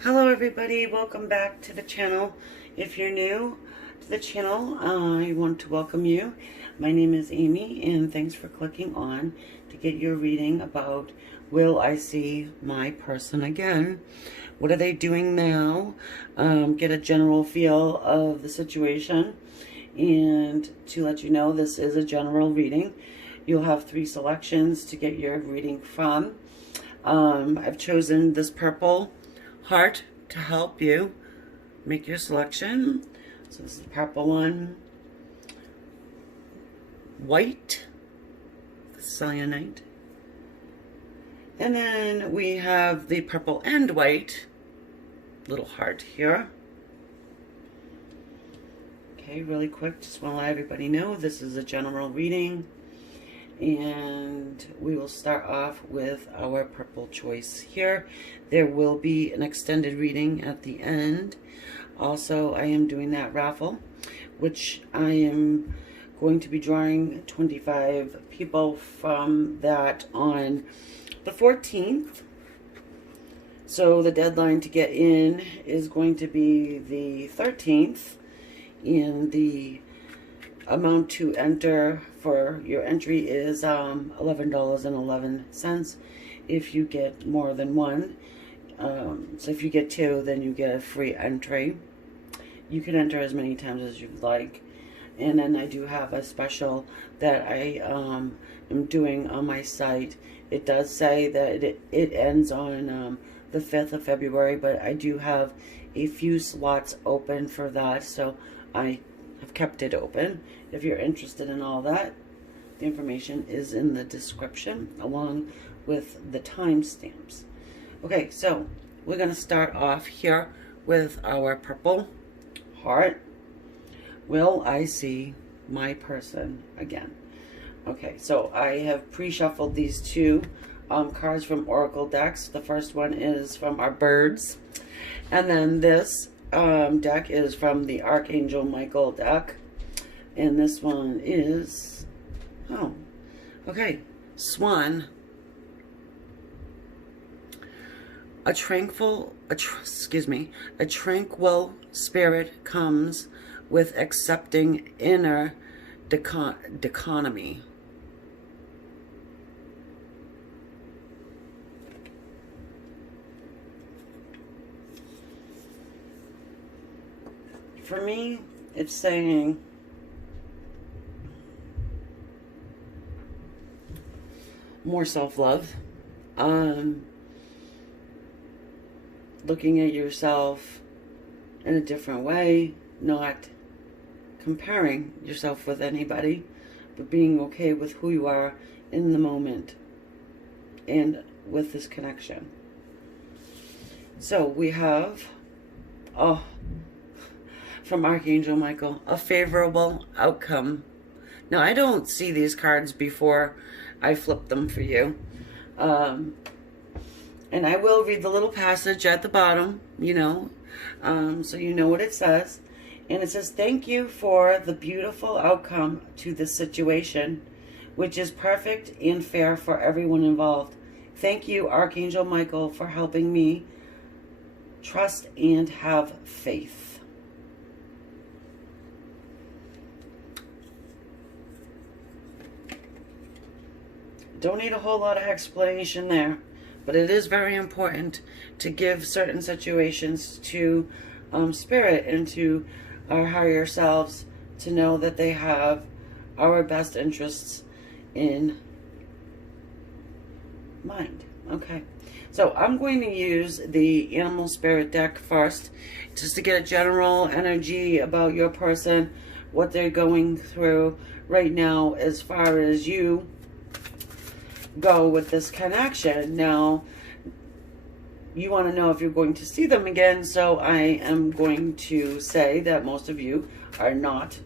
Hello everybody, welcome back to the channel. If you're new to the channel, I want to welcome you. My name is Amy and thanks for clicking on to get your reading about will I see my person again? What are they doing now? Get a general feel of the situation, and to let you know this is a general reading. You'll have 3 selections to get your reading from. I've chosen this purple heart to help you make your selection. So this is the purple one, white, the cyanide, and then we have the purple and white little heart here. Okay, really quick, just want to let everybody know this is a general reading, and we will start off with our purple choice here. There will be an extended reading at the end. Also, I am doing that raffle, which I am going to be drawing 25 people from that on the 14th. So the deadline to get in is going to be the 13th, and the amount to enter for your entry is $11.11 if you get more than one. So if you get 2, then you get a free entry. You can enter as many times as you'd like. And then I do have a special that I am doing on my site. It does say that it ends on the 5th of February, but I do have a few slots open for that, so I have kept it open. If you're interested in all that, the information is in the description along with the timestamps. Okay, so we're going to start off here with our purple heart. Will I see my person again? Okay, so I have pre-shuffled these 2 cards from Oracle decks. The first one is from our birds, and then this deck is from the Archangel Michael deck, and this one is Swan. A tranquil spirit comes with accepting inner dichotomy. For me, it's saying more self-love, looking at yourself in a different way, not comparing yourself with anybody, but being okay with who you are in the moment and with this connection. So we have, from Archangel Michael, a favorable outcome. Now, I don't see these cards before I flip them for you. And I will read the little passage at the bottom, so you know what it says. And it says, thank you for the beautiful outcome to this situation, which is perfect and fair for everyone involved. Thank you, Archangel Michael, for helping me trust and have faith. Don't need a whole lot of explanation there, but it is very important to give certain situations to Spirit and to our higher selves to know that they have our best interests in mind. Okay, so I'm going to use the Animal Spirit deck first, just to get a general energy about your person, what they're going through right now as far as you go with this connection. Now, you want to know if you're going to see them again, so I am going to say that most of you are not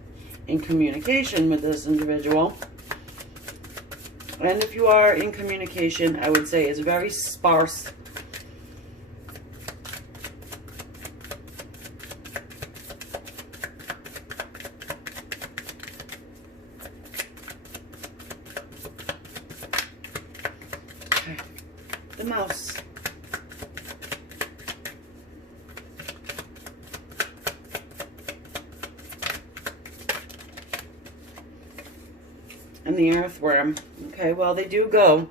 in communication with this individual. And if you are in communication, I would say it's very sparse. Okay. The mouse. and the earthworm. Okay, well, they do go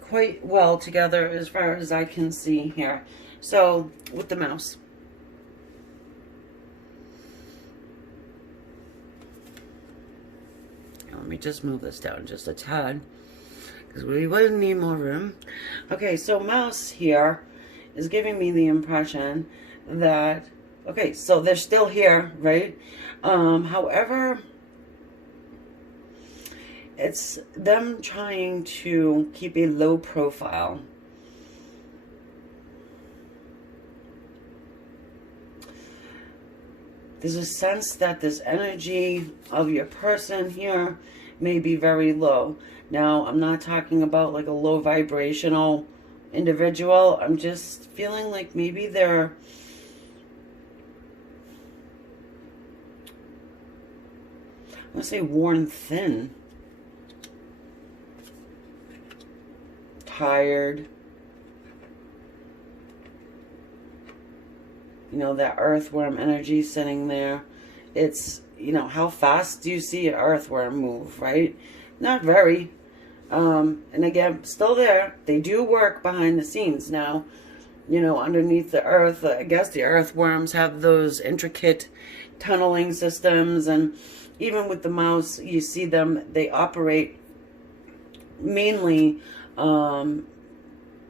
quite well together as far as I can see here. So, with the mouse. Let me just move this down just a tad, because we would need more room. Okay, so mouse here is giving me the impression that, okay, so they're still here, right? However, it's them trying to keep a low profile. There's a sense that this energy of your person here may be very low. Now, I'm not talking about like a low vibrational individual. I'm just feeling like maybe they're, I'm going to say worn thin. Tired. You know, that earthworm energy sitting there. It's, you know, how fast do you see an earthworm move, right? Not very. And again, still there. They do work behind the scenes now. You know, underneath the earth. I guess the earthworms have those intricate tunneling systems. And even with the mouse, you see them, they operate mainly in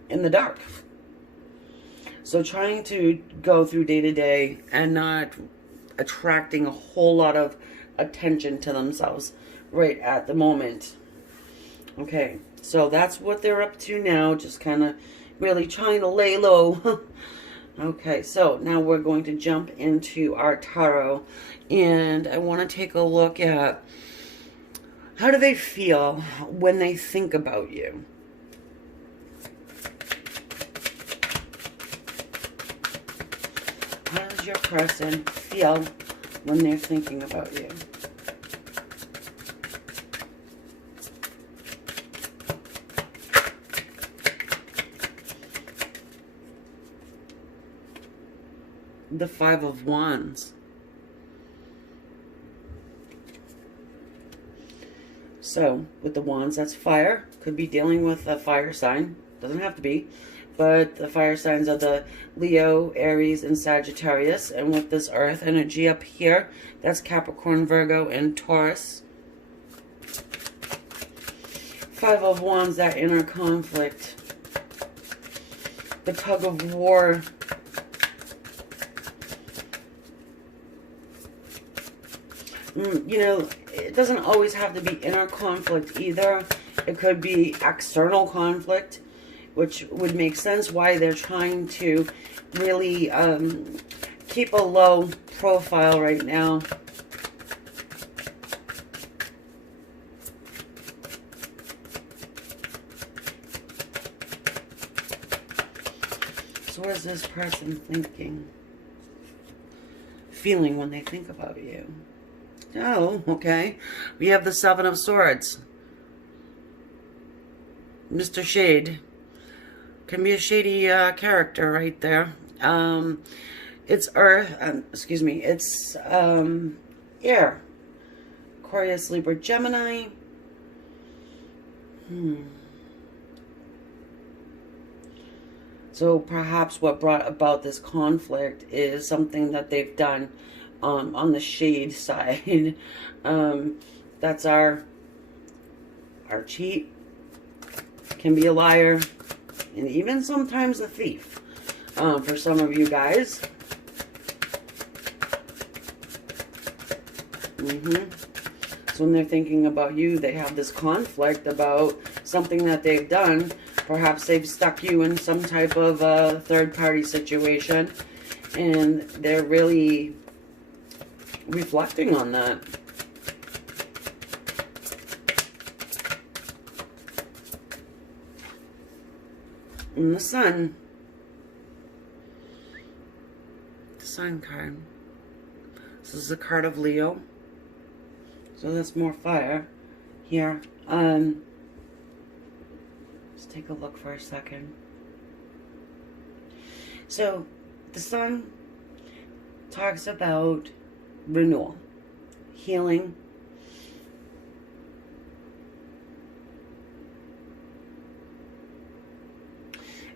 the dark. So trying to go through day to day and not attracting a whole lot of attention to themselves right at the moment. Okay, so that's what they're up to now, just kind of really trying to lay low. Okay, so now we're going to jump into our tarot, and I want to take a look at how do they feel when they think about you. How does your person feel when they're thinking about you? The Five of Wands. So, with the wands, that's fire. Could be dealing with a fire sign. Doesn't have to be. But the fire signs are the Leo, Aries, and Sagittarius. And with this earth energy up here, that's Capricorn, Virgo, and Taurus. Five of Wands, that inner conflict. The tug of war. You know, it doesn't always have to be inner conflict either. It could be external conflict, which would make sense why they're trying to really keep a low profile right now. So what is this person thinking? Feeling when they think about you? Oh, okay. We have the Seven of Swords. Mr. Shade. Can be a shady character right there. It's Earth, excuse me, it's Air. Aquarius, Libra, Gemini. So perhaps what brought about this conflict is something that they've done on the shade side. That's our cheat. Can be a liar. And even sometimes a thief. For some of you guys. So when they're thinking about you, they have this conflict about something that they've done. Perhaps they've stuck you in some type of third-party situation. And they're really reflecting on that. And the Sun. The Sun card. This is the card of Leo. So that's more fire here. Let's take a look for a second. So the Sun talks about renewal, healing,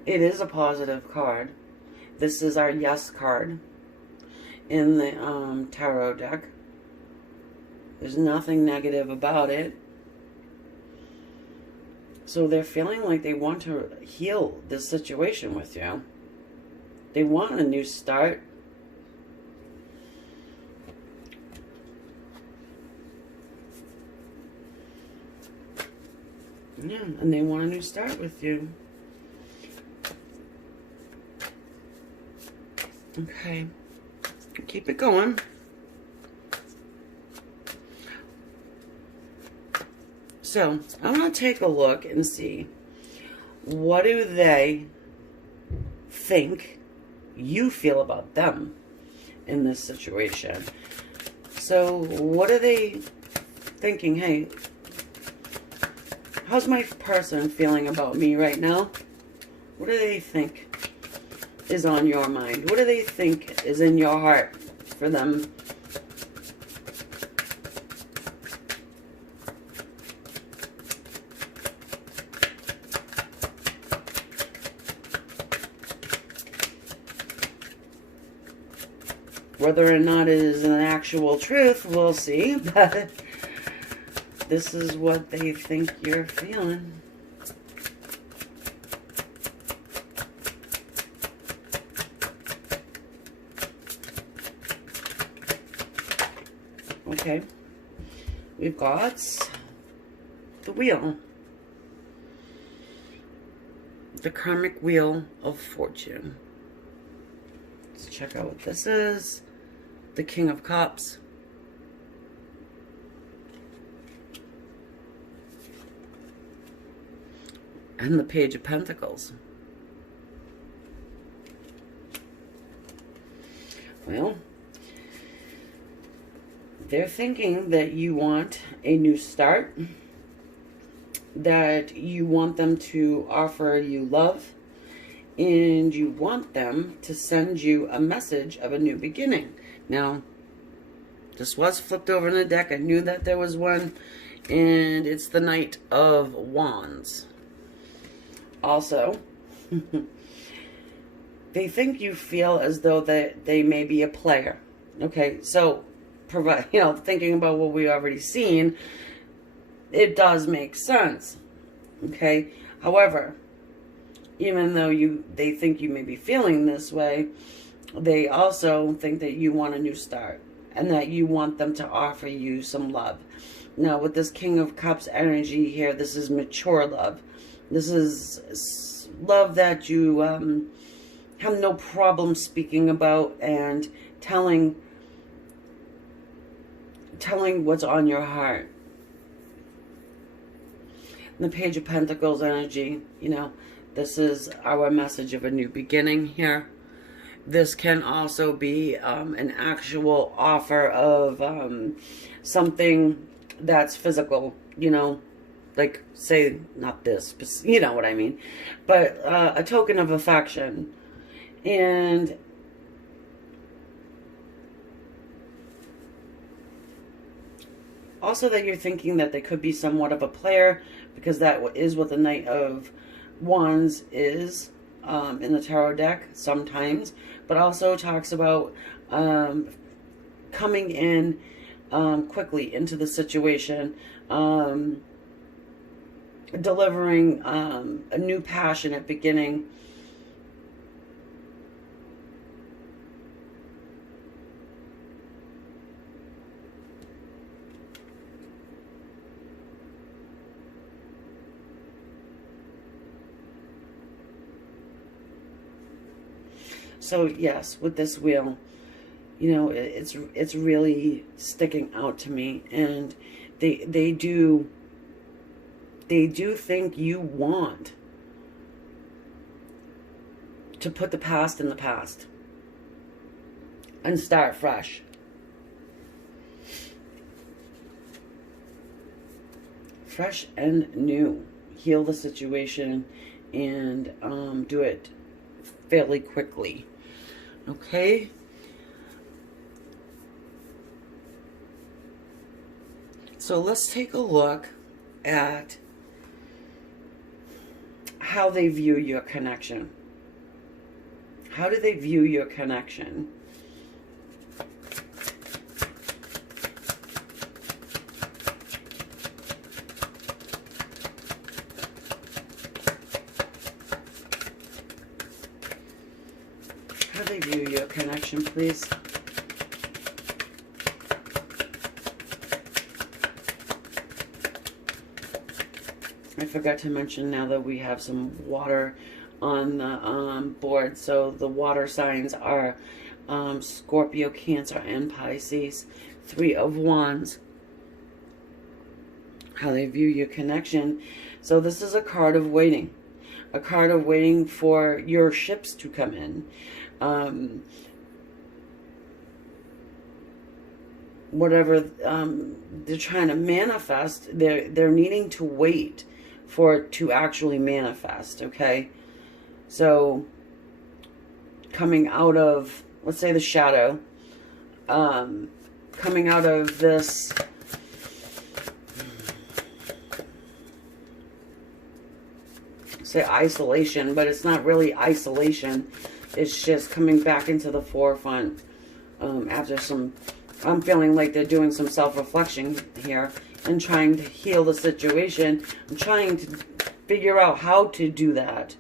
It is a positive card. This is our yes card in the tarot deck. There's nothing negative about it. So they're feeling like they want to heal this situation with you. They want a new start. Yeah, and they want a new start with you. Okay. Keep it going. So, I'm going to take a look and see, what do they think you feel about them in this situation? So, what are they thinking? Hey, how's my person feeling about me right now? What do they think is on your mind? What do they think is in your heart for them? Whether or not it is an actual truth, we'll see, but this is what they think you're feeling. Okay, we've got the wheel. The karmic wheel of fortune. Let's check out what this is. The King of Cups. And the Page of Pentacles. Well, they're thinking that you want a new start, that you want them to offer you love, and you want them to send you a message of a new beginning. Now, this was flipped over in the deck. I knew that there was one, and it's the Knight of Wands. Also, they think you feel as though that they may be a player. Okay, so thinking about what we already seen, it does make sense. Okay, however, even though they think you may be feeling this way, they also think that you want a new start and that you want them to offer you some love. Now, with this King of Cups energy here, this is mature love. This is love that you have no problem speaking about and telling what's on your heart. And the Page of Pentacles energy, this is our message of a new beginning here. This can also be an actual offer of something that's physical, like, say, not this, but you know what I mean. But a token of affection. And also that you're thinking that they could be somewhat of a player, because that is what the Knight of Wands is in the tarot deck sometimes. But also talks about coming in quickly into the situation, delivering a new passionate beginning. So yes, with this wheel, it's really sticking out to me, and they do think you want to put the past in the past and start fresh. Fresh and new. Heal the situation and do it fairly quickly. Okay? So let's take a look at how they view your connection. How do they view your connection? How do they view your connection, please? I forgot to mention now that we have some water on the board. So the water signs are Scorpio, Cancer, and Pisces. 3 of Wands. How they view your connection. So this is a card of waiting. A card of waiting for your ships to come in. Whatever they're trying to manifest, they're needing to wait for it to actually manifest, okay? So, coming out of, let's say, the shadow, coming out of this, say isolation, but it's not really isolation. It's just coming back into the forefront after some, I'm feeling like they're doing some self-reflection here and trying to heal the situation. I'm trying to figure out how to do that.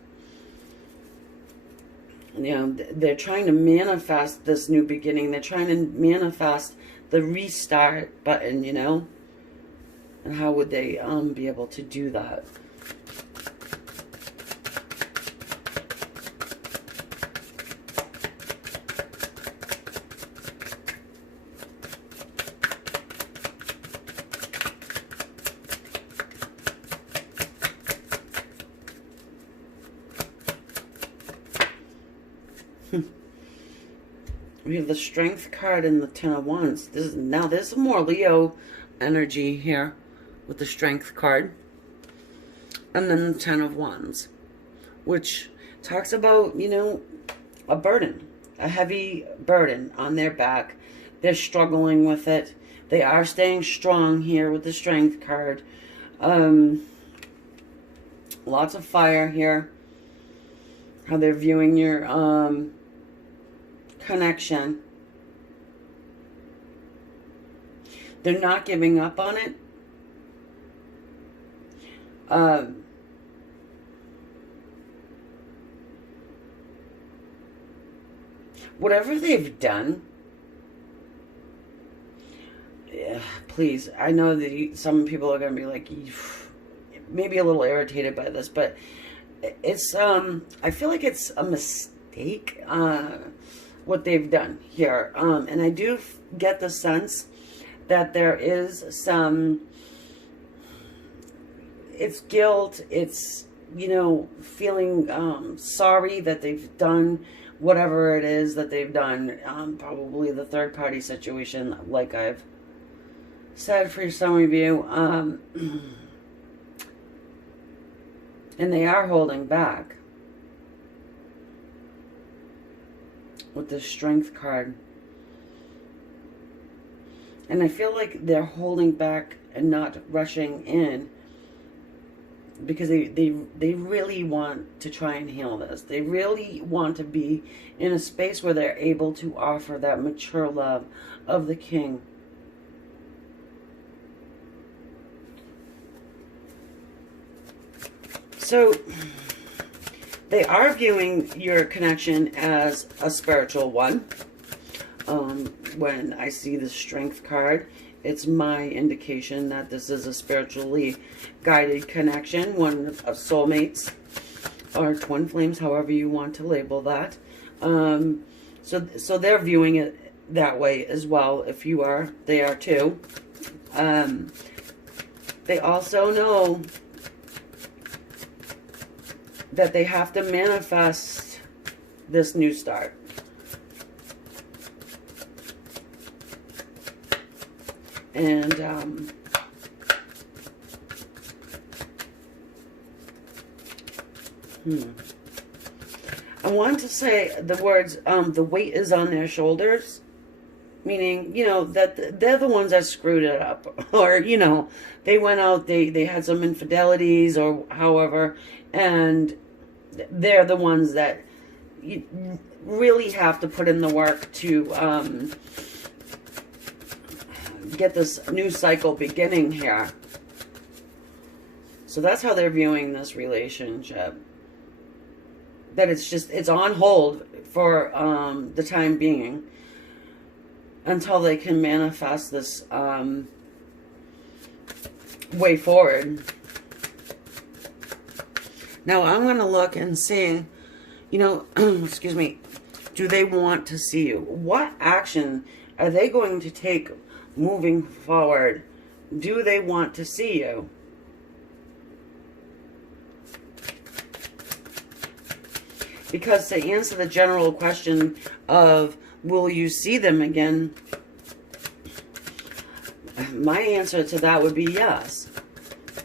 You know, they're trying to manifest this new beginning. They're trying to manifest the restart button, you know. And how would they be able to do that? We have the Strength card and the 10 of Wands. Now there's some more Leo energy here with the Strength card. And then the 10 of Wands, which talks about, you know, a burden, a heavy burden on their back. They're struggling with it. They are staying strong here with the Strength card. Lots of fire here. How they're viewing your connection. They're not giving up on it. Whatever they've done, please, I know that some people are going to be like, maybe a little irritated by this, but it's, I feel like it's a mistake, what they've done here. And I do get the sense that there is some, it's guilt, it's, you know, feeling sorry that they've done whatever it is that they've done. Probably the third party situation, like I've said for some of you. And they are holding back with the Strength card. And I feel like they're holding back and not rushing in because they really want to try and heal this. They really want to be in a space where they're able to offer that mature love of the King. So they are viewing your connection as a spiritual one. When I see the Strength card, it's my indication that this is a spiritually guided connection, one of soulmates or twin flames, however you want to label that. So they're viewing it that way as well. If you are, they are too. They also know that they have to manifest this new start. And I want to say the words, the weight is on their shoulders, meaning, you know, that they're the ones that screwed it up, or, you know, they went out, they had some infidelities or however, and they're the ones that you really have to put in the work to get this new cycle beginning here. So that's how they're viewing this relationship. That it's on hold for the time being until they can manifest this way forward. Now I'm going to look and see, you know, excuse me, do they want to see you? What action are they going to take moving forward? Do they want to see you? Because to answer the general question of, will you see them again? My answer to that would be yes.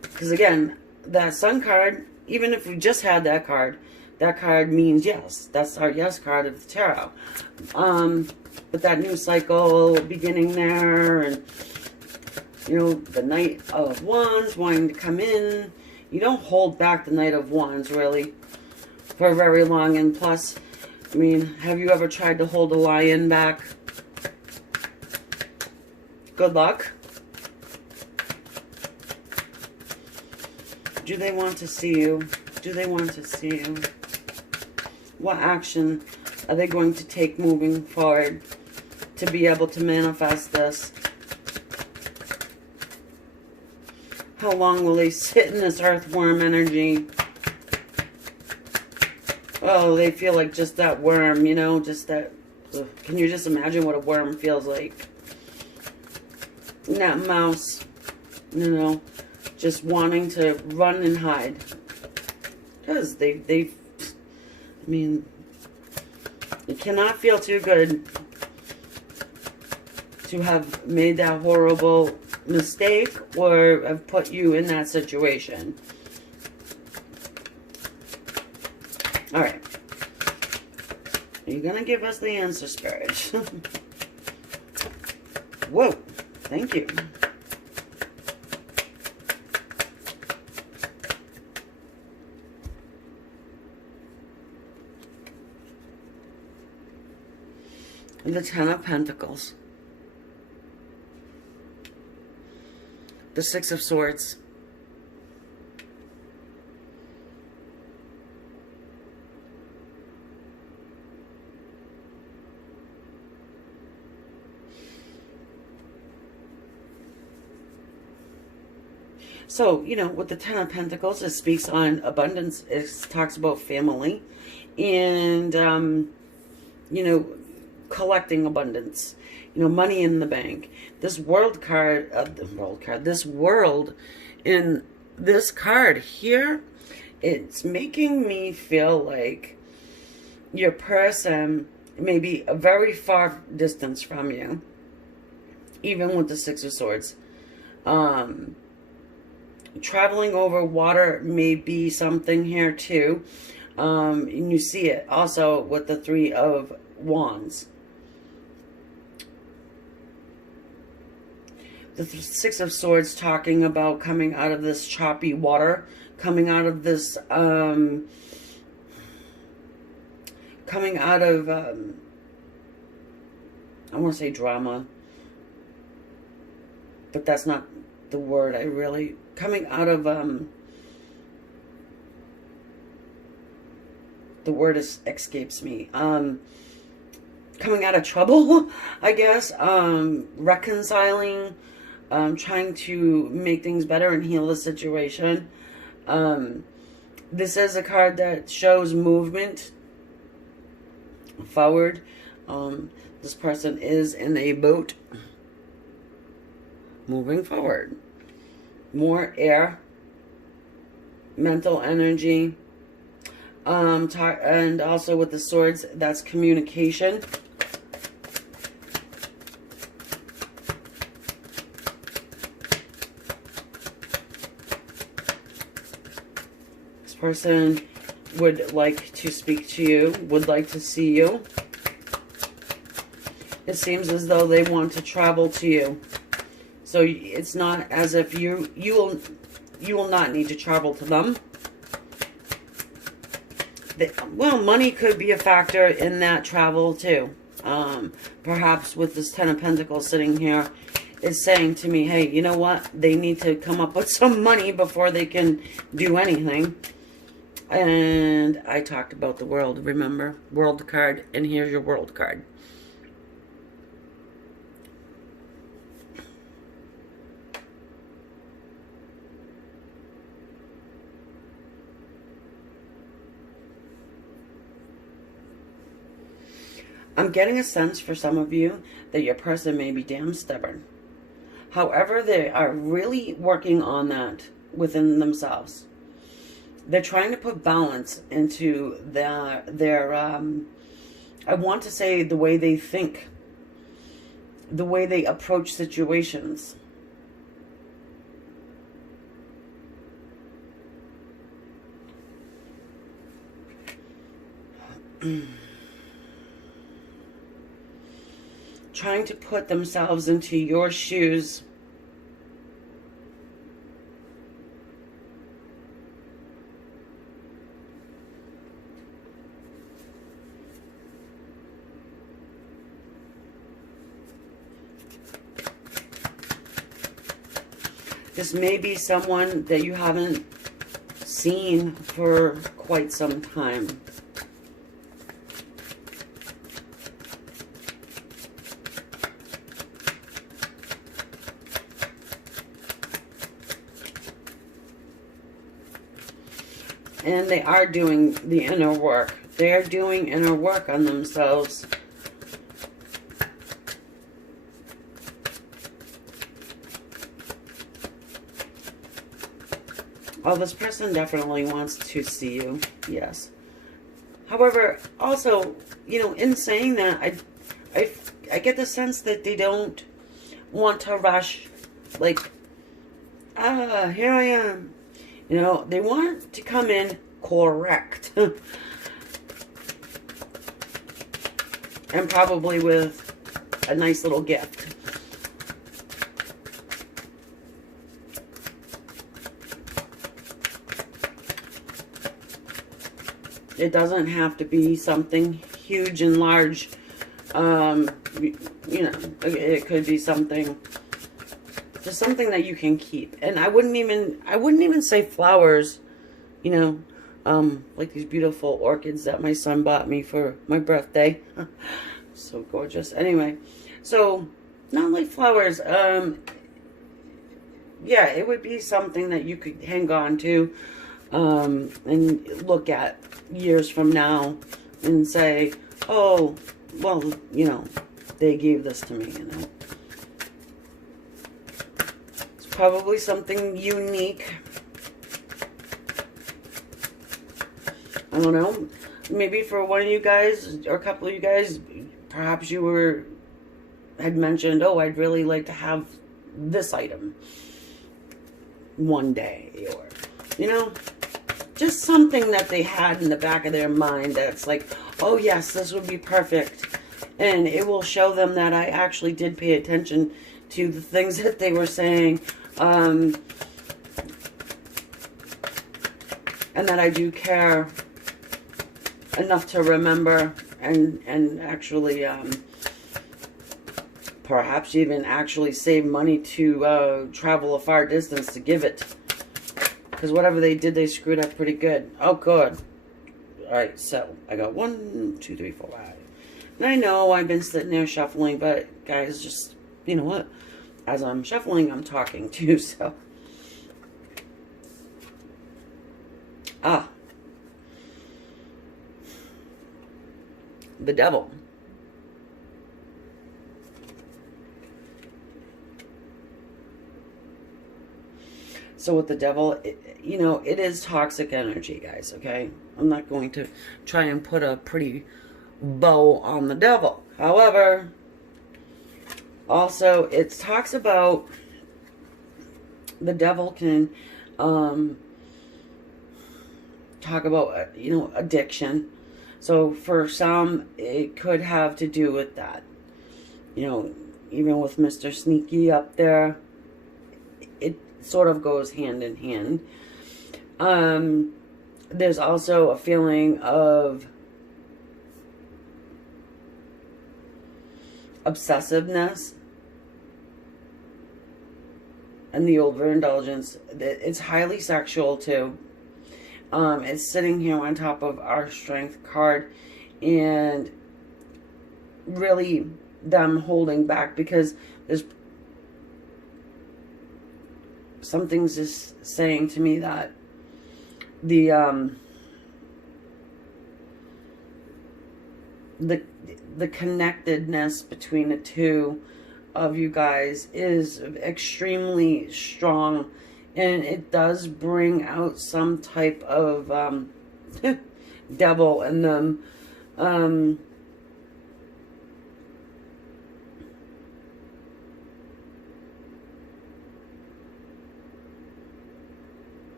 Because again, that Sun card, even if we just had that card means yes. That's our yes card of the tarot. But that new cycle beginning there, and you know, the Knight of Wands wanting to come in. You don't hold back the Knight of Wands really for very long. And plus, I mean, have you ever tried to hold a lion back? Good luck. Do they want to see you? Do they want to see you? What action are they going to take moving forward to be able to manifest this? How long will they sit in this earthworm energy? Oh, they feel like just that worm, you know, just that. Ugh. Can you just imagine what a worm feels like? That mouse, you know, just wanting to run and hide. Because I mean, it cannot feel too good to have made that horrible mistake or have put you in that situation. All right. Are you going to give us the answer, Spirit? Whoa. Thank you. The Ten of Pentacles. The Six of Swords. So, you know, with the Ten of Pentacles, it speaks on abundance. It talks about family and, you know, collecting abundance. You know, money in the bank. This world card, this world in this card here, it's making me feel like your person may be a very far distance from you. Even with the Six of Swords. Traveling over water may be something here too. And you see it also with the Three of Wands. The Six of Swords talking about coming out of this choppy water, coming out of this, coming out of, I want to say drama, but that's not the word I really, coming out of, the word escapes me, coming out of trouble, I guess, reconciling, trying to make things better and heal the situation. This is a card that shows movement forward. This person is in a boat moving forward. More air, mental energy, and also with the swords, that's communication. This person would like to speak to you, would like to see you. It seems as though they want to travel to you. So it's not as if you will not need to travel to them. Well, money could be a factor in that travel too. Perhaps with this Ten of Pentacles sitting here, is saying to me, hey, you know what? They need to come up with some money before they can do anything. And I talked about the world, remember? World card, and here's your world card. I'm getting a sense for some of you that your person may be damn stubborn. However, they are really working on that within themselves. They're trying to put balance into their I want to say the way they think, the way they approach situations. Trying to put themselves into your shoes. This may be someone that you haven't seen for quite some time. And they are doing the inner work. They're doing inner work on themselves. Oh, this person definitely wants to see you. Yes. However, also, you know, in saying that, I get the sense that they don't want to rush. Like, here I am. You know, they want to come in correct. And probably with a nice little gift. It doesn't have to be something huge and large. You know, it could be something, just something that you can keep. And I wouldn't even say flowers, you know, like these beautiful orchids that my son bought me for my birthday. So gorgeous. Anyway, so not like flowers. Yeah, it would be something that you could hang on to, and look at years from now and say, oh, well, you know, they gave this to me, you know. It's probably something unique. I don't know. Maybe for one of you guys, or a couple of you guys, perhaps you had mentioned, oh, I'd really like to have this item one day, or, you know, just something that they had in the back of their mind that's like, oh yes, this would be perfect. And it will show them that I actually did pay attention to the things that they were saying. And that I do care enough to remember and actually perhaps even actually save money to travel a far distance to give it. Because whatever they did, they screwed up pretty good. Oh, good. Alright, so I got 1, 2, 3, 4, 5. And I know I've been sitting there shuffling, but guys, just, you know what? As I'm shuffling, I'm talking too, so. The devil. So with the devil, you know, it is toxic energy, guys, okay? I'm not going to try and put a pretty bow on the devil. However, also, it talks about the devil can talk about, you know, addiction. So for some, it could have to do with that. You know, even with Mr. Sneaky up there, it sort of goes hand in hand. There's also a feeling of obsessiveness and the overindulgence. It's highly sexual too. It's sitting here on top of our strength card, and really them holding back because there's something's just saying to me that the connectedness between the two of you guys is extremely strong, and it does bring out some type of devil in them.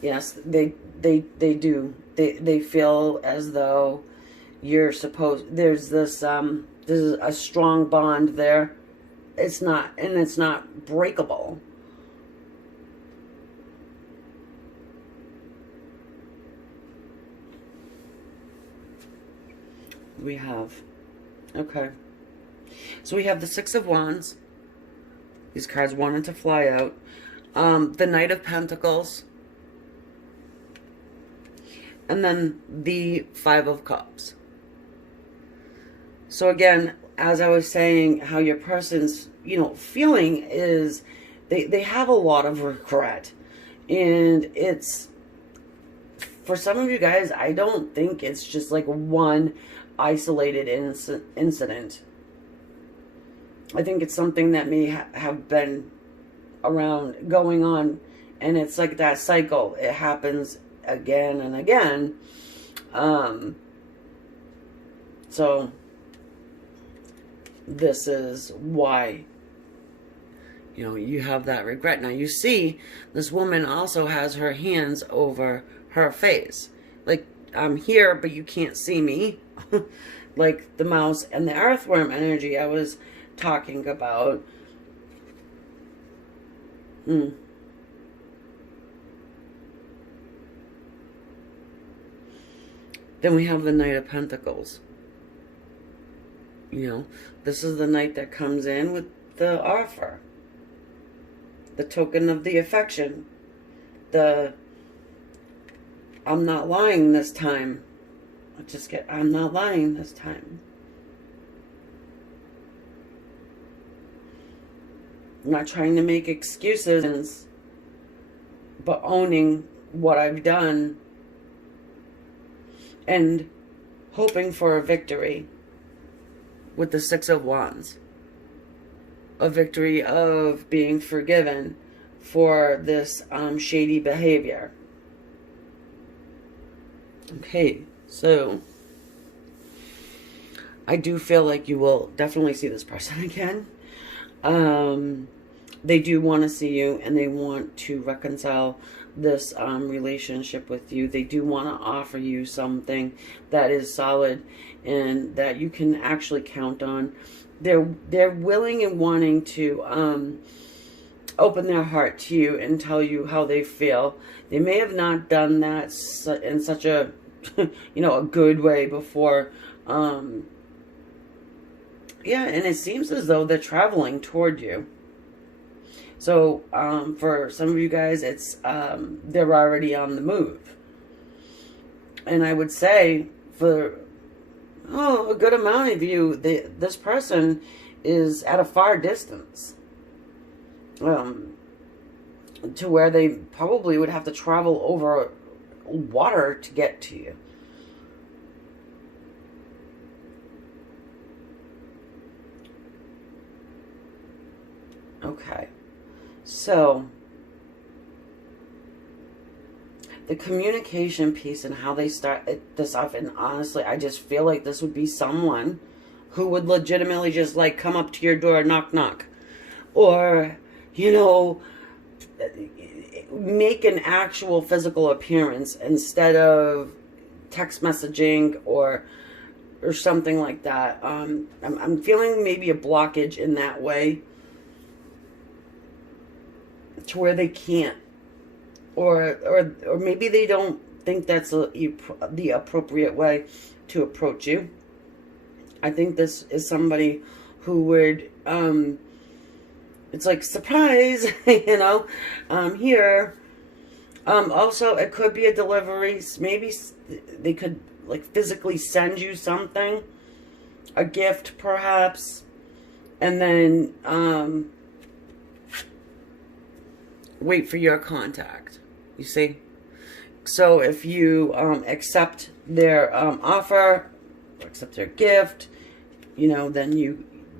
Yes, they do. They feel as though you're supposed, there's this a strong bond there. It's not breakable. We have, okay, so we have the Six of Wands. These cards wanted to fly out. The Knight of Pentacles, and then the Five of Cups. So again, as I was saying, how your person's, feeling is they have a lot of regret. And it's, for some of you guys, I don't think it's just like one isolated incident. I think it's something that may have been around, going on, and it's like that cycle. It happens again and again. So this is why, you have that regret. Now you see, this woman also has her hands over her face. Like, I'm here, but you can't see me. Like the mouse and the earthworm energy I was talking about. Then we have the Knight of Pentacles. This is the knight that comes in with the offer. The token of the affection. I'm not lying this time. I'm not lying this time. I'm not trying to make excuses, but owning what I've done and hoping for a victory with the Six of Wands. A victory of being forgiven for this shady behavior. Okay, so I do feel like you will definitely see this person again. They do want to see you, and they want to reconcile this relationship with you. They do want to offer you something that is solid and that you can actually count on. They're willing and wanting to open their heart to you and tell you how they feel. They may have not done that in such a a good way before. Yeah, and it seems as though they're traveling toward you. So for some of you guys, it's they're already on the move. And I would say for a good amount of you, this person is at a far distance. To where they probably would have to travel over water to get to you. Okay. So, the communication piece and how they start this off, and honestly, I just feel like this would be someone who would legitimately just like come up to your door, knock, knock. Or, make an actual physical appearance instead of text messaging or something like that. I'm feeling maybe a blockage in that way, to where they can't, or maybe they don't think that's the appropriate way to approach you. I think this is somebody who would, it's like, surprise, you know, here. Also, it could be a delivery. Maybe they could, like, physically send you something, a gift, perhaps, and then, wait for your contact, you see? So if you accept their offer, accept their gift, you know, then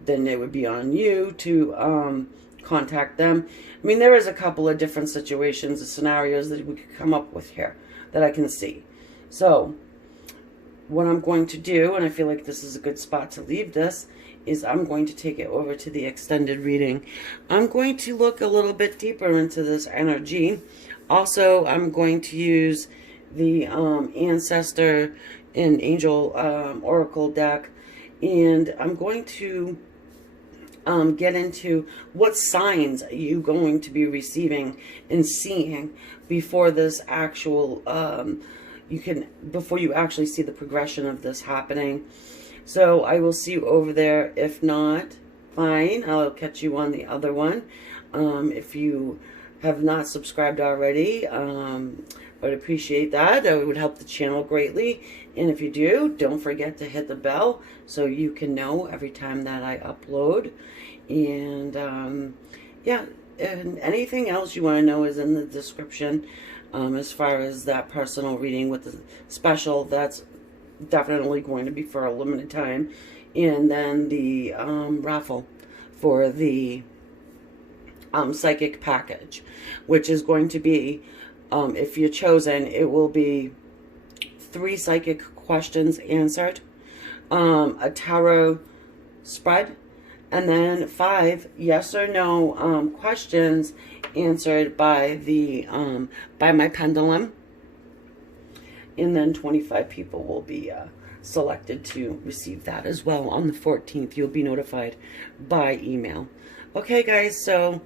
it would be on you to contact them. I mean, there is a couple of different situations and scenarios that we could come up with here that I can see. So what I'm going to do, and I feel like this is a good spot to leave this, is I'm going to take it over to the extended reading. I'm going to look a little bit deeper into this energy. Also, I'm going to use the Ancestor and Angel Oracle deck, and I'm going to get into what signs are you going to be receiving and seeing before this actual, before you actually see the progression of this happening. So I will see you over there. If not, fine, I'll catch you on the other one. If you have not subscribed already, I would appreciate that. That would help the channel greatly. And if you do, don't forget to hit the bell so you can know every time that I upload. And yeah, and anything else you want to know is in the description. As far as that personal reading with the special, that's definitely going to be for a limited time. And then the raffle for the psychic package, which is going to be, if you're chosen, it will be 3 psychic questions answered, a tarot spread, and then 5 yes or no questions answered by the by my pendulum. And then 25 people will be selected to receive that as well. On the 14th, you'll be notified by email. Okay, guys, so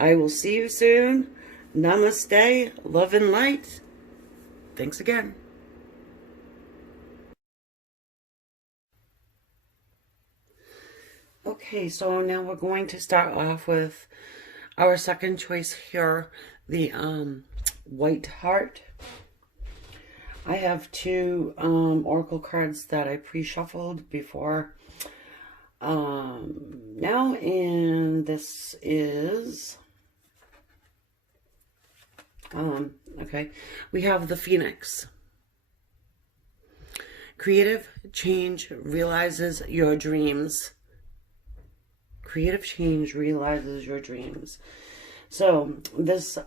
I will see you soon. Namaste, love and light. Thanks again. Okay, so now we're going to start off with our second choice here, the White Heart. I have 2 oracle cards that I pre-shuffled before now, and this is okay, we have the Phoenix. Creative change realizes your dreams. Creative change realizes your dreams. So this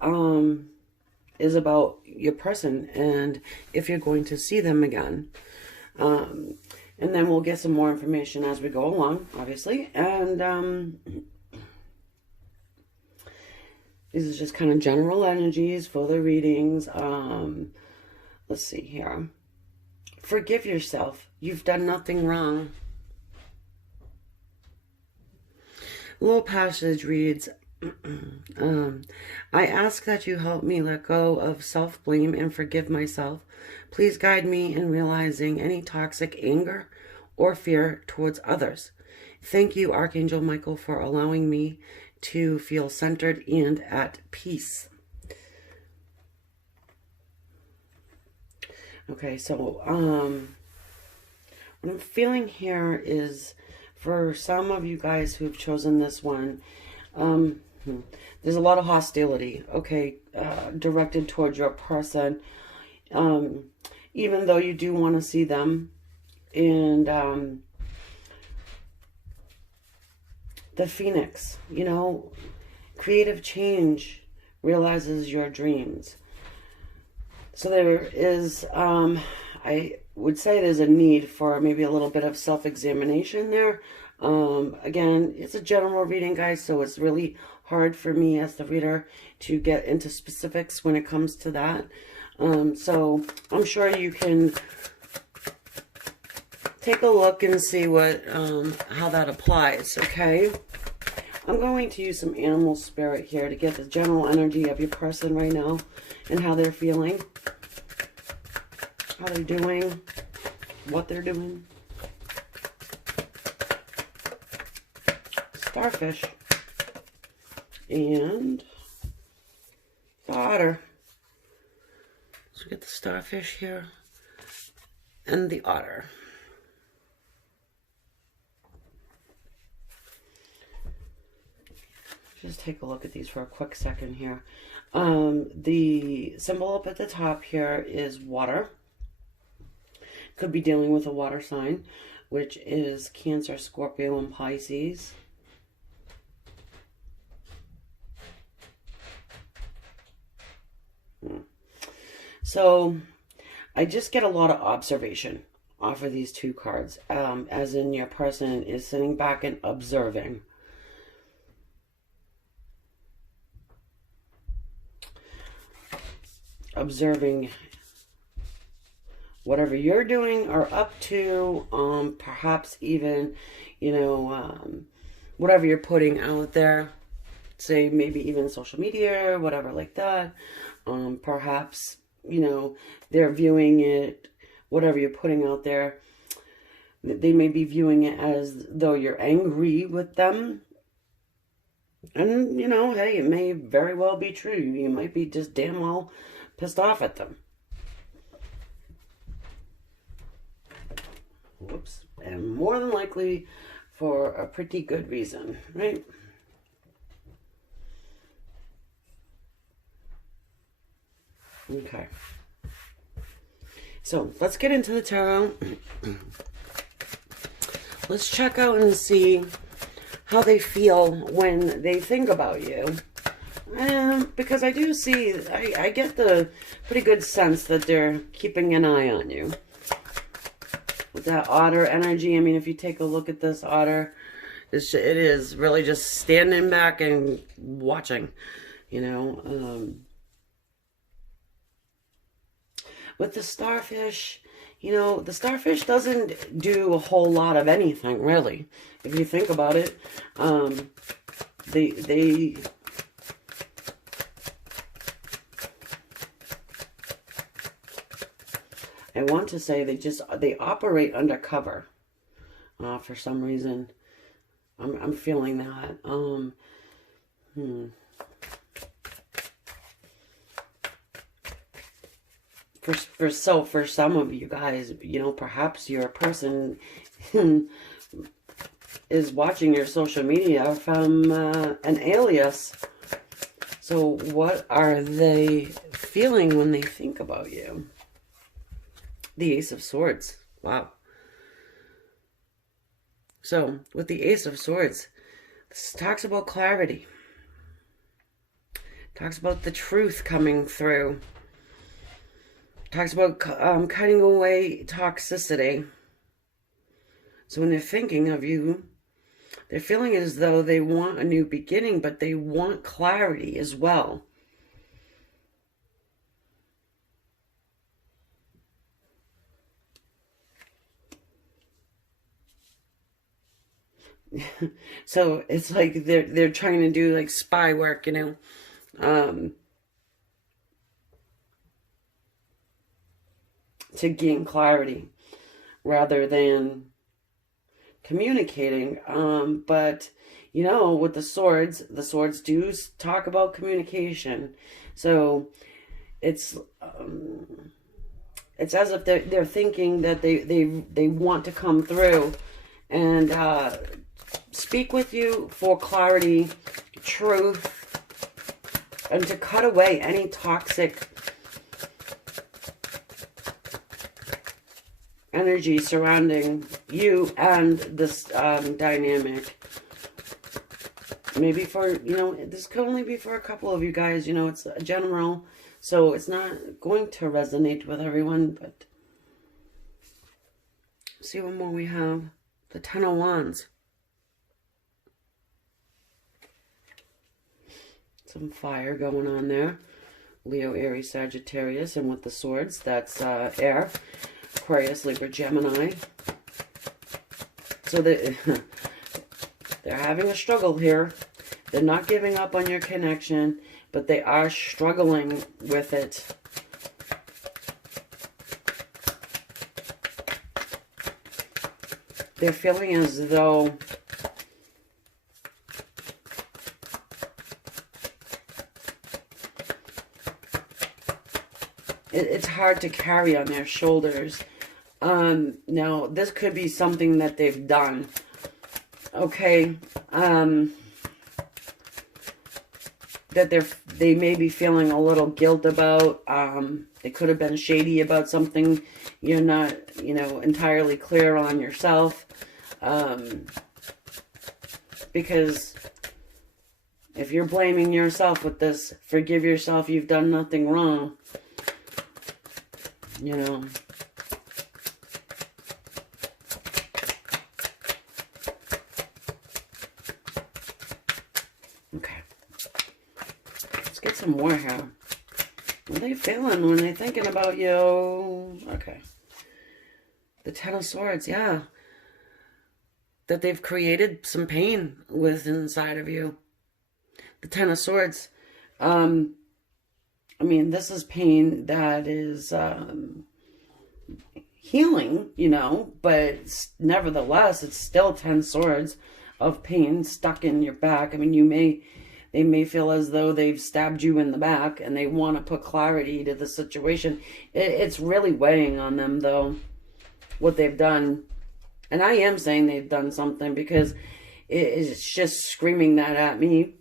is about your person and if you're going to see them again. And then we'll get some more information as we go along, obviously. And these are just kind of general energies for the readings. Let's see here. Forgive yourself. You've done nothing wrong. Little passage reads, I ask that you help me let go of self-blame and forgive myself. Please guide me in realizing any toxic anger or fear towards others. Thank you, Archangel Michael, for allowing me to feel centered and at peace. Okay, so what I'm feeling here is, for some of you guys who've chosen this one, there's a lot of hostility, okay, directed towards your person, even though you do want to see them. And the Phoenix, you know, creative change realizes your dreams. So there is, I would say there's a need for maybe a little bit of self-examination there. Again, it's a general reading, guys, so it's really hard for me as the reader to get into specifics when it comes to that. So I'm sure you can take a look and see what how that applies, okay? I'm going to use some animal spirit here to get the general energy of your person right now and how they're feeling. how they're doing, what they're doing. Starfish. And the otter. So we get the starfish here and the otter. Just take a look at these for a quick second here. The symbol up at the top here is water. Could be dealing with a water sign, which is Cancer, Scorpio, and Pisces. So I just get a lot of observation off of these two cards, as in your person is sitting back and observing. Observing whatever you're doing or up to, perhaps even, you know, whatever you're putting out there, say maybe even social media or whatever like that. Perhaps, you know, they're viewing it, whatever you're putting out there, they may be viewing it as though you're angry with them. And, you know, hey, it may very well be true. You might be just damn well pissed off at them. Whoops. And more than likely for a pretty good reason, right? Okay. So let's get into the tarot. Let's check out and see how they feel when they think about you. Because I do see, I get the pretty good sense that they're keeping an eye on you. With that otter energy, I mean, if you take a look at this otter, it is really just standing back and watching, you know. With the starfish, you know, the starfish doesn't do a whole lot of anything, really. If you think about it, they I want to say they operate undercover. For some reason, I'm feeling that. For some of you guys, you know, perhaps your person is watching your social media from an alias. So what are they feeling when they think about you? The Ace of Swords. Wow. So with the Ace of Swords, this talks about clarity. Talks about the truth coming through. Talks about cutting away toxicity. So when they're thinking of you, they're feeling as though they want a new beginning, but they want clarity as well. So it's like they're trying to do like spy work, you know, to gain clarity rather than communicating. But you know, with the swords do talk about communication. So it's as if they're thinking that they want to come through and speak with you for clarity, truth, and to cut away any toxic energy surrounding you and this dynamic. Maybe for, you know, this could only be for a couple of you guys, you know, it's a general, so it's not going to resonate with everyone, but let's see what more we have. The Ten of Wands. Some fire going on there. Leo, Aries, Sagittarius, and with the swords, that's air. Aquarius, Libra, Gemini. So they're having a struggle here. They're not giving up on your connection, but they are struggling with it. they're feeling as though it's hard to carry on their shoulders. Now, this could be something that they've done. Okay. That they may be feeling a little guilt about. They could have been shady about something you're not, entirely clear on yourself. Because if you're blaming yourself with this, forgive yourself, you've done nothing wrong. Okay. Let's get some more here. What are they feeling when they're thinking about you? Okay. The Ten of Swords, yeah. That they've created some pain with inside of you. The Ten of Swords. This is pain that is healing, but nevertheless, it's still 10 swords of pain stuck in your back. They may feel as though they've stabbed you in the back and they want to put clarity to the situation. It's really weighing on them, though, what they've done. And I am saying they've done something because it's just screaming that at me.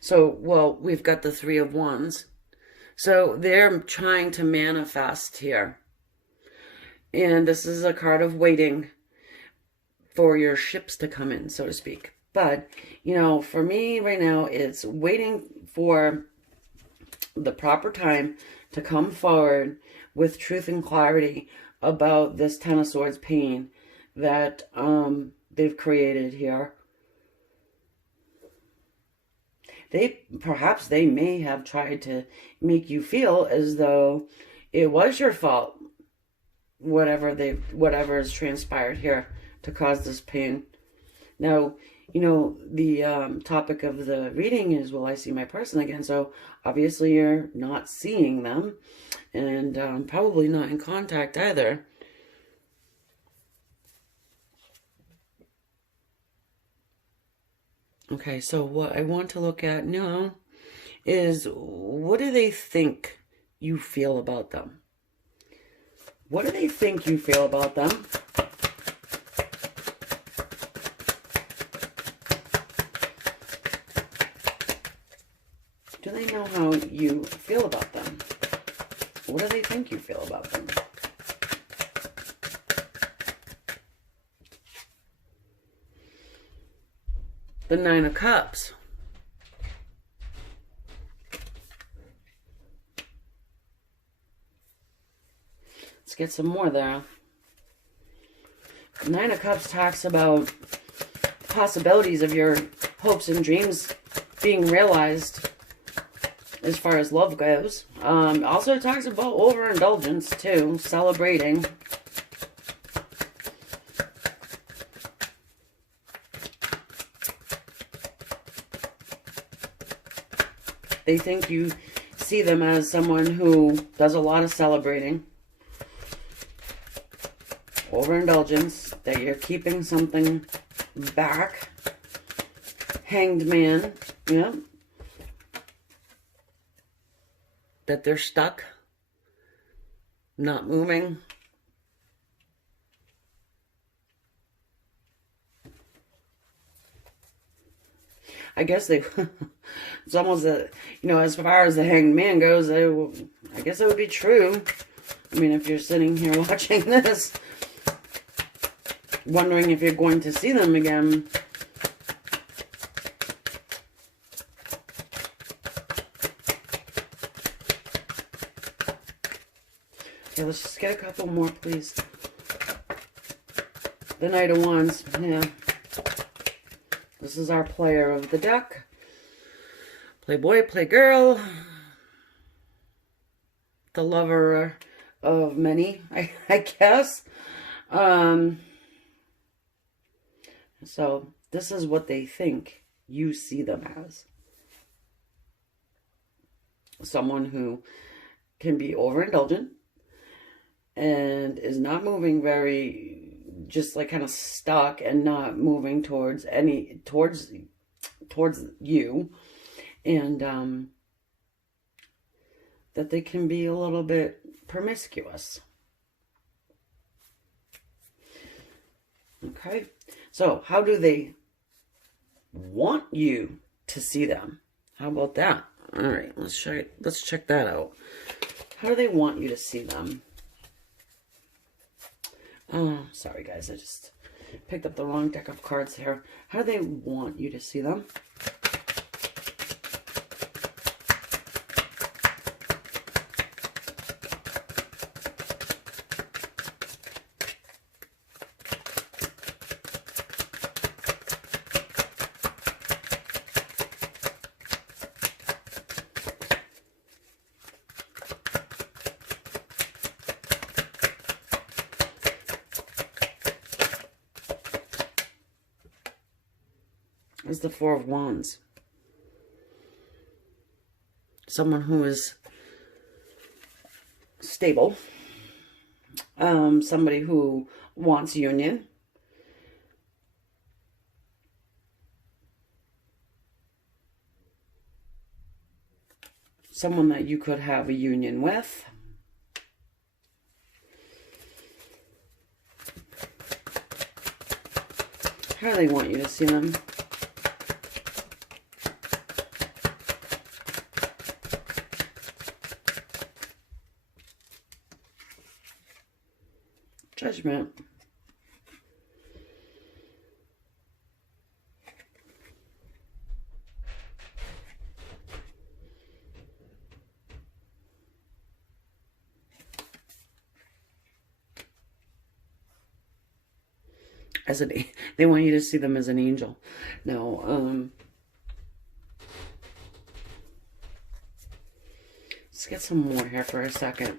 So, well, we've got the Three of Wands. So they're trying to manifest here. And this is a card of waiting for your ships to come in, so to speak. But, for me right now, it's waiting for the proper time to come forward with truth and clarity about this Ten of Swords pain that they've created here. Perhaps they may have tried to make you feel as though it was your fault, whatever has transpired here to cause this pain. Now, the topic of the reading is, will I see my person again? So obviously you're not seeing them, and probably not in contact either. Okay, so what I want to look at now is, what do they think you feel about them? What do they think you feel about them? Do they know how you feel about them? What do they think you feel about them? The Nine of Cups. Let's get some more there. The Nine of Cups talks about possibilities of your hopes and dreams being realized as far as love goes. Also talks about overindulgence too, celebrating. They think you see them as someone who does a lot of celebrating. Overindulgence, that you're keeping something back. Hanged Man, yeah. That they're stuck, not moving. I guess they, it's almost a, as far as the Hanged Man goes, I guess it would be true. If you're sitting here watching this, wondering if you're going to see them again. Okay, let's just get a couple more, please. The Knight of Wands, yeah. This is our player of the deck. Play boy, play girl. The lover of many, I guess. So this is what they think you see them as. Someone who can be overindulgent. and is not moving very, just like kind of stuck and not moving towards you, and that they can be a little bit promiscuous. Okay, so how do they want you to see them? How about that? All right, let's check that out. How do they want you to see them? Oh, sorry guys, I just picked up the wrong deck of cards here. How do they want you to see them? Is the Four of Wands. Someone who is stable. Somebody who wants union. Someone that you could have a union with. How do they want you to see them? Judgment. They want you to see them as an angel. No, let's get some more here for a second.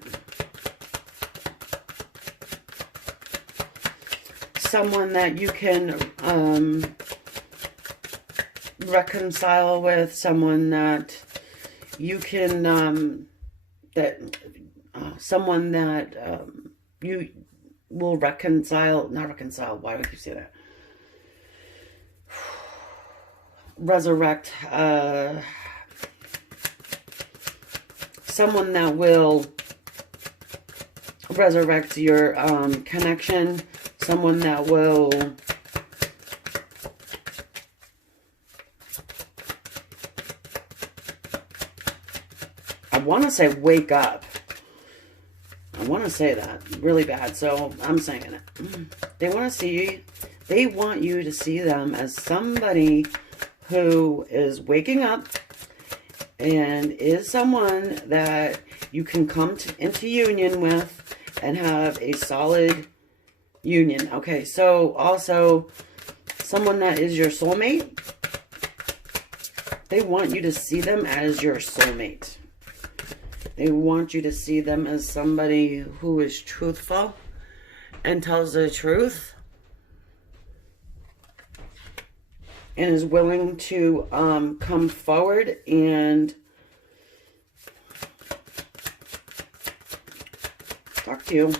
Someone that you can reconcile with, someone that you can someone that you will not reconcile, why would you say that? Resurrect, someone that will resurrect your connection, someone that will I want to say wake up. I want to say that really bad, so I'm saying it. They want you to see them as somebody who is waking up and is someone that you can come into union with and have a solid union. Okay, so also someone that is your soulmate. They want you to see them as your soulmate. They want you to see them as somebody who is truthful and tells the truth and is willing to come forward and talk to you.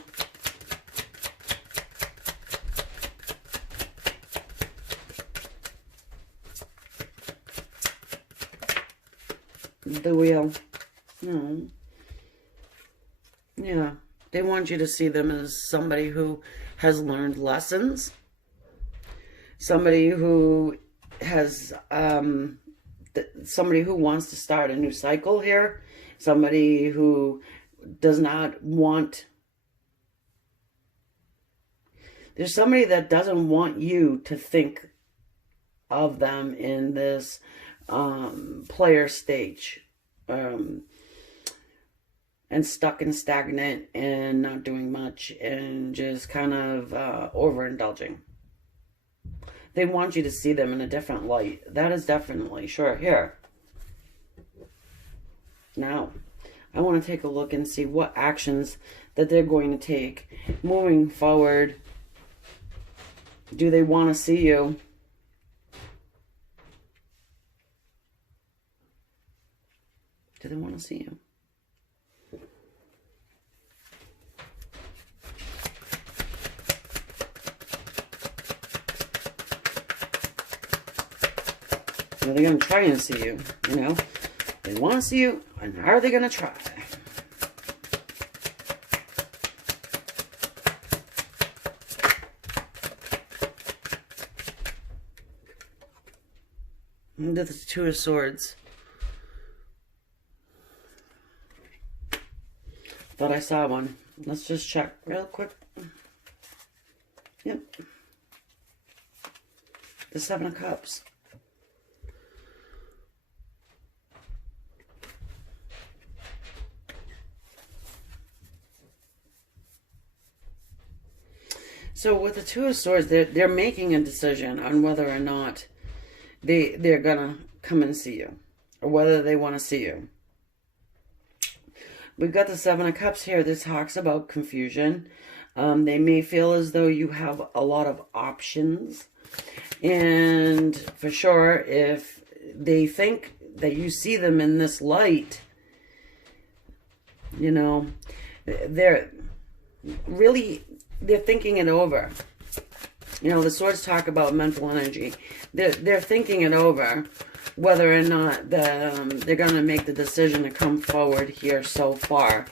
The Wheel. No. Yeah. They want you to see them as somebody who has learned lessons. Somebody who has, somebody who wants to start a new cycle here. Somebody who does not want, there's somebody that doesn't want you to think of them in this player stage. And stuck and stagnant and not doing much and just kind of overindulging. They want you to see them in a different light. That is definitely sure. Here. Now, I want to take a look and see what actions that they're going to take moving forward. Do they want to see you? Do they want to see you? Are they going to try and see you? You know, they want to see you, and are they going to try? And the Two of Swords. Thought I saw one. Let's just check real quick. Yep. The Seven of Cups. So with the Two of Swords, they're making a decision on whether or not they're gonna come and see you, or whether they want to see you. We've got the Seven of Cups here. This talks about confusion. They may feel as though you have a lot of options. And for sure, if they think that you see them in this light, you know, they're thinking it over. You know, the swords talk about mental energy. They're thinking it over, whether or not they're going to make the decision to come forward here so far.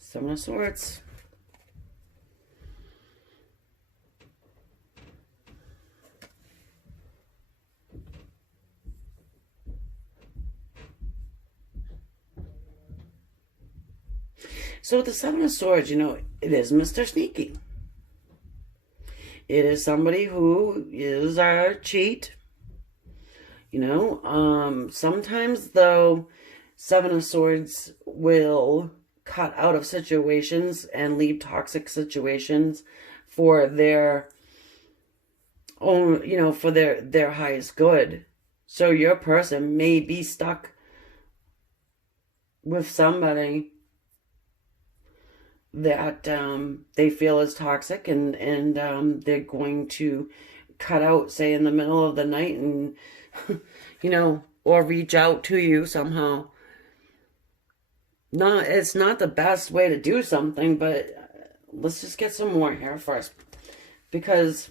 Seven of Swords. So with the Seven of Swords, you know, it is Mr. Sneaky. It is somebody who is a cheat. You know, sometimes though, Seven of Swords will cut out of situations and leave toxic situations for their own, you know, for their highest good. So your person may be stuck with somebody that they feel is toxic, and they're going to cut out, say, in the middle of the night, and you know, or reach out to you somehow. No, it's not the best way to do something, but let's just get some more here first, because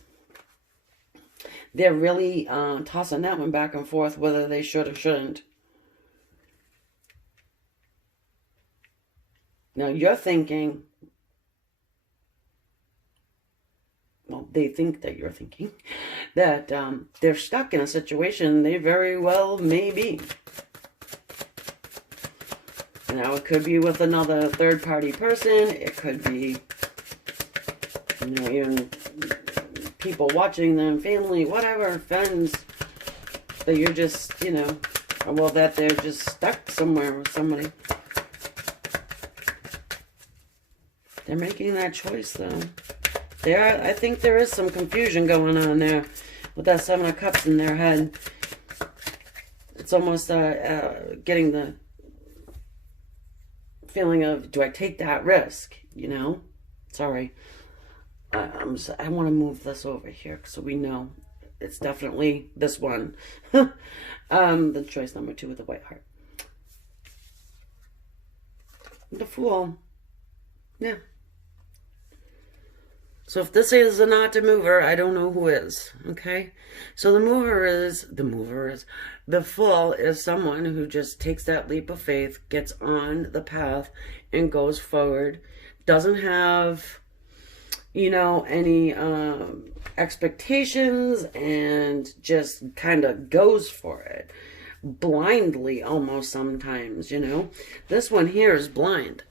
they're really tossing that one back and forth, whether they should or shouldn't. Now you're thinking, well, they think that you're thinking that they're stuck in a situation. They very well may be. Now, it could be with another third-party person. It could be, you know, even people watching them, family, whatever, friends, that you're just, you know, well, that they're just stuck somewhere with somebody. They're making that choice, though. I think there is some confusion going on there with that Seven of Cups in their head. It's almost getting the feeling of, do I take that risk? You know? Sorry. I want to move this over here so we know it's definitely this one. The choice number 2 with the white heart. The Fool. Yeah. So if this is a not a mover, I don't know who is. Okay? So the Fool is someone who just takes that leap of faith, gets on the path, and goes forward. Doesn't have, you know, any expectations, and just kind of goes for it. Blindly, almost sometimes, you know. This one here is blind.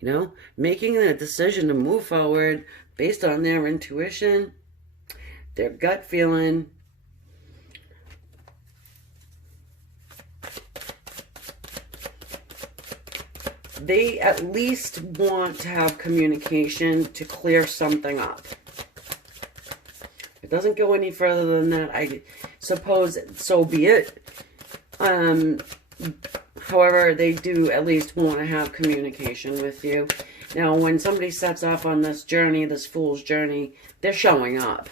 You know, making a decision to move forward based on their intuition, their gut feeling. They at least want to have communication to clear something up. If it doesn't go any further than that, I suppose so be it. However, they do at least want to have communication with you. Now, when somebody sets off on this journey, this Fool's journey, they're showing up.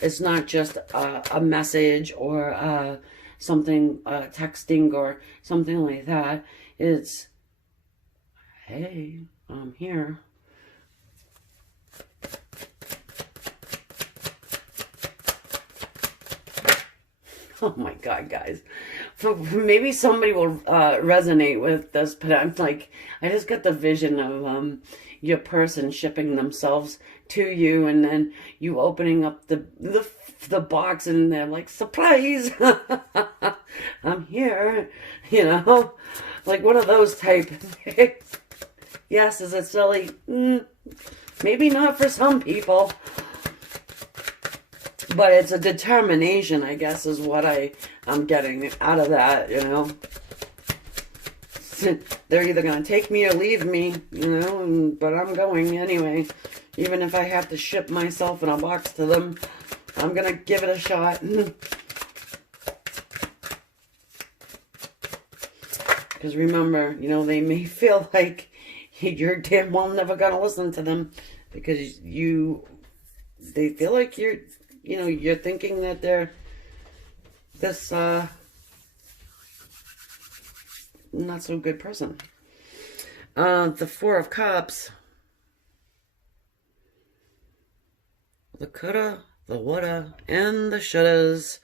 It's not just a message or something, texting or something like that. It's Hey, I'm here. Oh my God, guys. Maybe somebody will resonate with this, but I'm like, I just got the vision of your person shipping themselves to you, and then you opening up the box, and they're like, surprise! I'm here, you know, like one of those type. Yes, is it silly? Maybe not for some people. But it's a determination, I guess, is what I'm getting out of that, you know. They're either going to take me or leave me, you know, but I'm going anyway. Even if I have to ship myself in a box to them, I'm going to give it a shot. Because remember, you know, they may feel like you're damn well never going to listen to them. Because they feel like you're thinking that they're this not so good person. The Four of Cups, the coulda, the woulda, and the shouldas.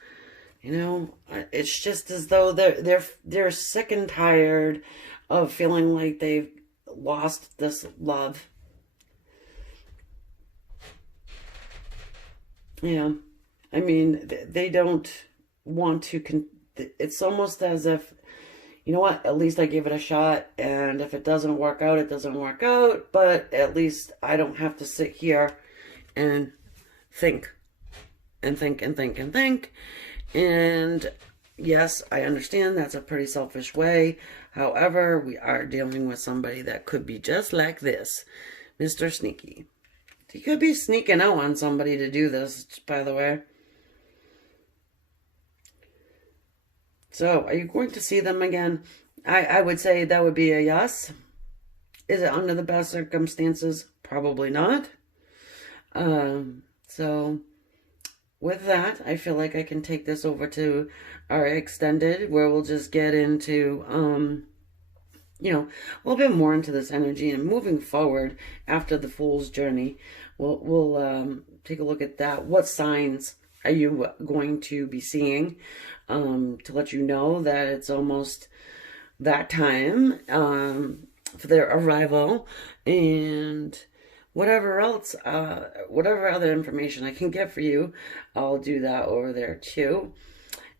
You know, it's just as though they're sick and tired of feeling like they've lost this love. Yeah, I mean, they don't want to, it's almost as if, you know what, at least I gave it a shot, and if it doesn't work out, it doesn't work out, but at least I don't have to sit here and think, and think, and think, and think, and yes, I understand that's a pretty selfish way. However, we are dealing with somebody that could be just like this, Mr. Sneaky. He could be sneaking out on somebody to do this, by the way. So, are you going to see them again? I would say that would be a yes. Is it under the best circumstances? Probably not. So, with that, I feel like I can take this over to our extended, where we'll just get into, you know, a little bit more into this energy, and moving forward after the Fool's Journey. We'll take a look at that. What signs are you going to be seeing to let you know that it's almost that time for their arrival, and whatever else, whatever other information I can get for you, I'll do that over there too.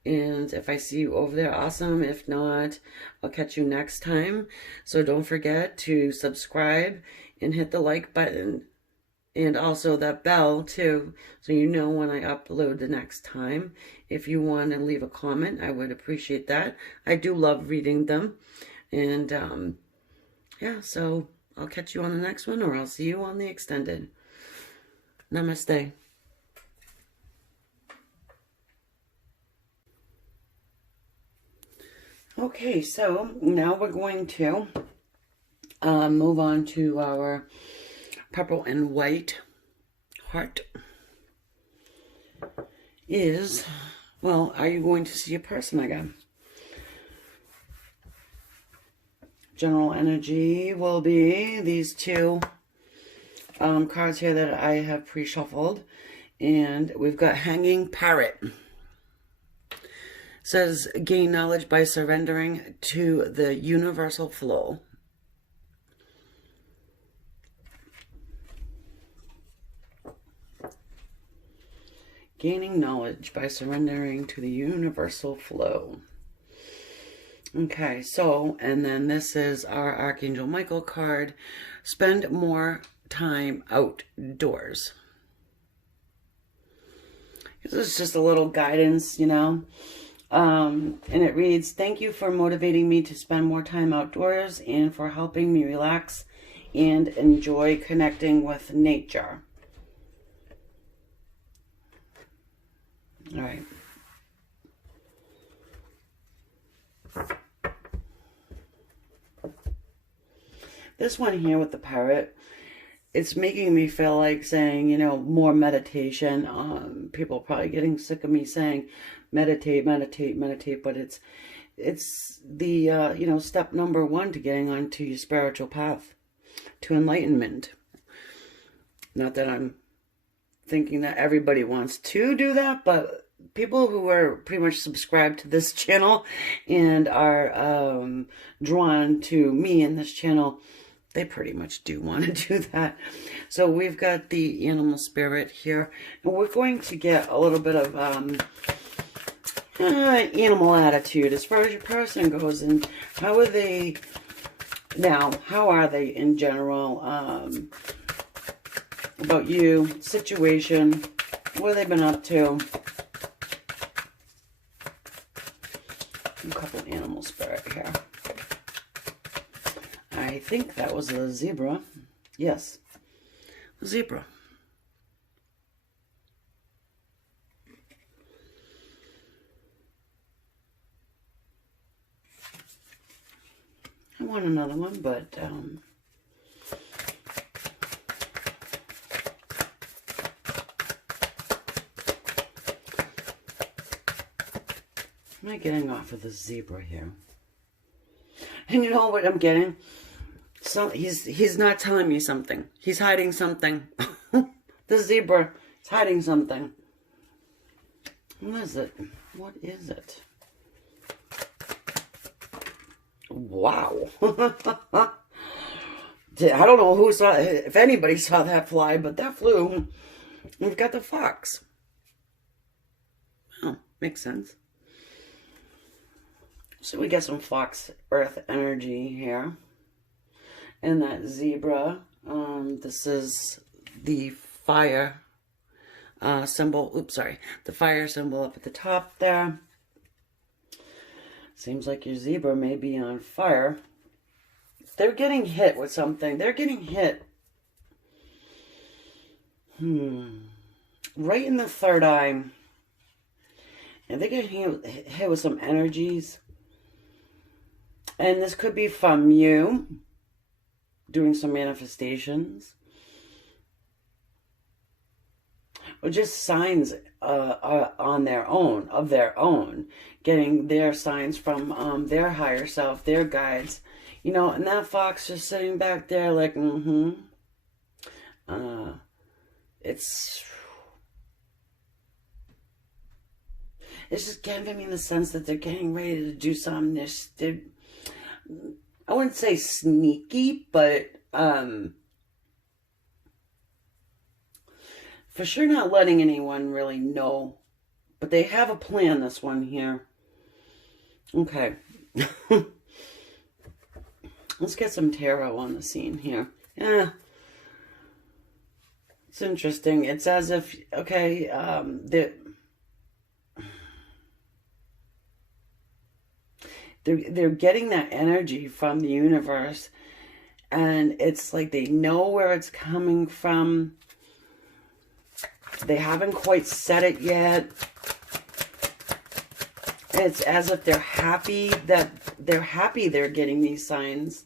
And if I see you over there, awesome. If not, I'll catch you next time. So don't forget to subscribe and hit the like button. And also that bell too, so you know when I upload the next time. If you want to leave a comment, I would appreciate that. I do love reading them. And yeah, so I'll catch you on the next one, or I'll see you on the extended. Namaste. Okay, so now we're going to move on to our purple and white heart. Well, are you going to see a person again? General energy will be these two cards here that I have pre-shuffled. And we've got Hanging Parrot. Says, gain knowledge by surrendering to the universal flow. Gaining knowledge by surrendering to the universal flow. Okay, so, and then this is our Archangel Michael card. Spend more time outdoors. This is just a little guidance, you know. And it reads, thank you for motivating me to spend more time outdoors and for helping me relax and enjoy connecting with nature. All right. This one here with the parrot, it's making me feel like saying, you know, more meditation. People are probably getting sick of me saying meditate, meditate, meditate, but it's it's the, you know, step number one to getting onto your spiritual path, to enlightenment. Not that I'm thinking that everybody wants to do that, but people who are pretty much subscribed to this channel and are drawn to me in this channel, they pretty much do want to do that. So we've got the animal spirit here, and we're going to get a little bit of animal attitude as far as your person goes, and how are they now, how are they in general, about you, situation, what have they been up to. A couple animal spirit here. I think that was a zebra. Yes, a zebra. I want another one, but am I getting off of the zebra here? And you know what I'm getting? So he's not telling me something. He's hiding something. The zebra is hiding something. What is it? What is it? Wow. I don't know who saw it, if anybody saw that fly, but that flew. We've got the fox. Oh, makes sense. So we get some fox earth energy here. And that zebra, this is the fire symbol. Oops, sorry. The fire symbol up at the top there. Seems like your zebra may be on fire. They're getting hit with something. They're getting hit. Right in the third eye. And they're getting hit with some energies. And this could be from you doing some manifestations, or just signs on their own, of their own, getting their signs from their higher self, their guides, you know. And that fox just sitting back there like, it's just giving me the sense that they're getting ready to do something. They're I wouldn't say sneaky, but for sure not letting anyone really know. But they have a plan, this one here. Okay. Let's get some tarot on the scene here. Yeah. It's interesting. It's as if, okay, they're getting that energy from the universe, and it's like they know where it's coming from. They haven't quite said it yet. It's as if they're happy that they're getting these signs,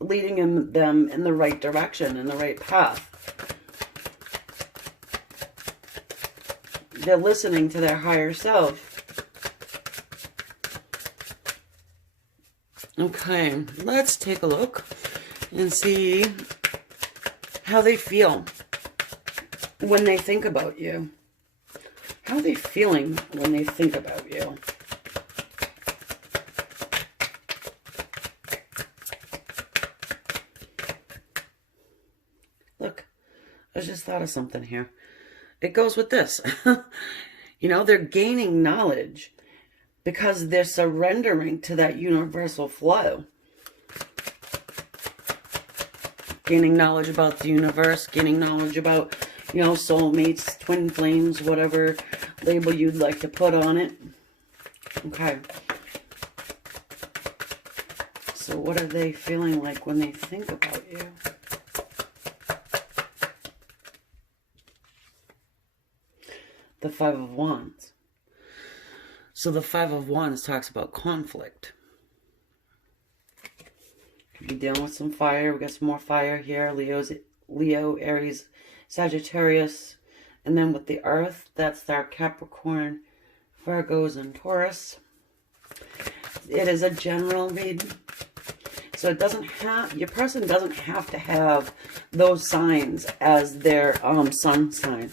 leading them in the right direction, in the right path. They're listening to their higher self. Okay, let's take a look and see how they feel when they think about you. How are they feeling when they think about you? Look, I just thought of something here. It goes with this. You know, they're gaining knowledge because they're surrendering to that universal flow. Gaining knowledge about the universe, gaining knowledge about, you know, soulmates, twin flames, whatever label you'd like to put on it. Okay. So what are they feeling like when they think about you? The Five of Wands. So the Five of Wands talks about conflict. Could be dealing with some fire. We got some more fire here. Leo, Aries, Sagittarius. And then with the Earth, that's our Capricorn, Virgos, and Taurus. it is a general read. So it doesn't have, your person doesn't have to have those signs as their sun sign.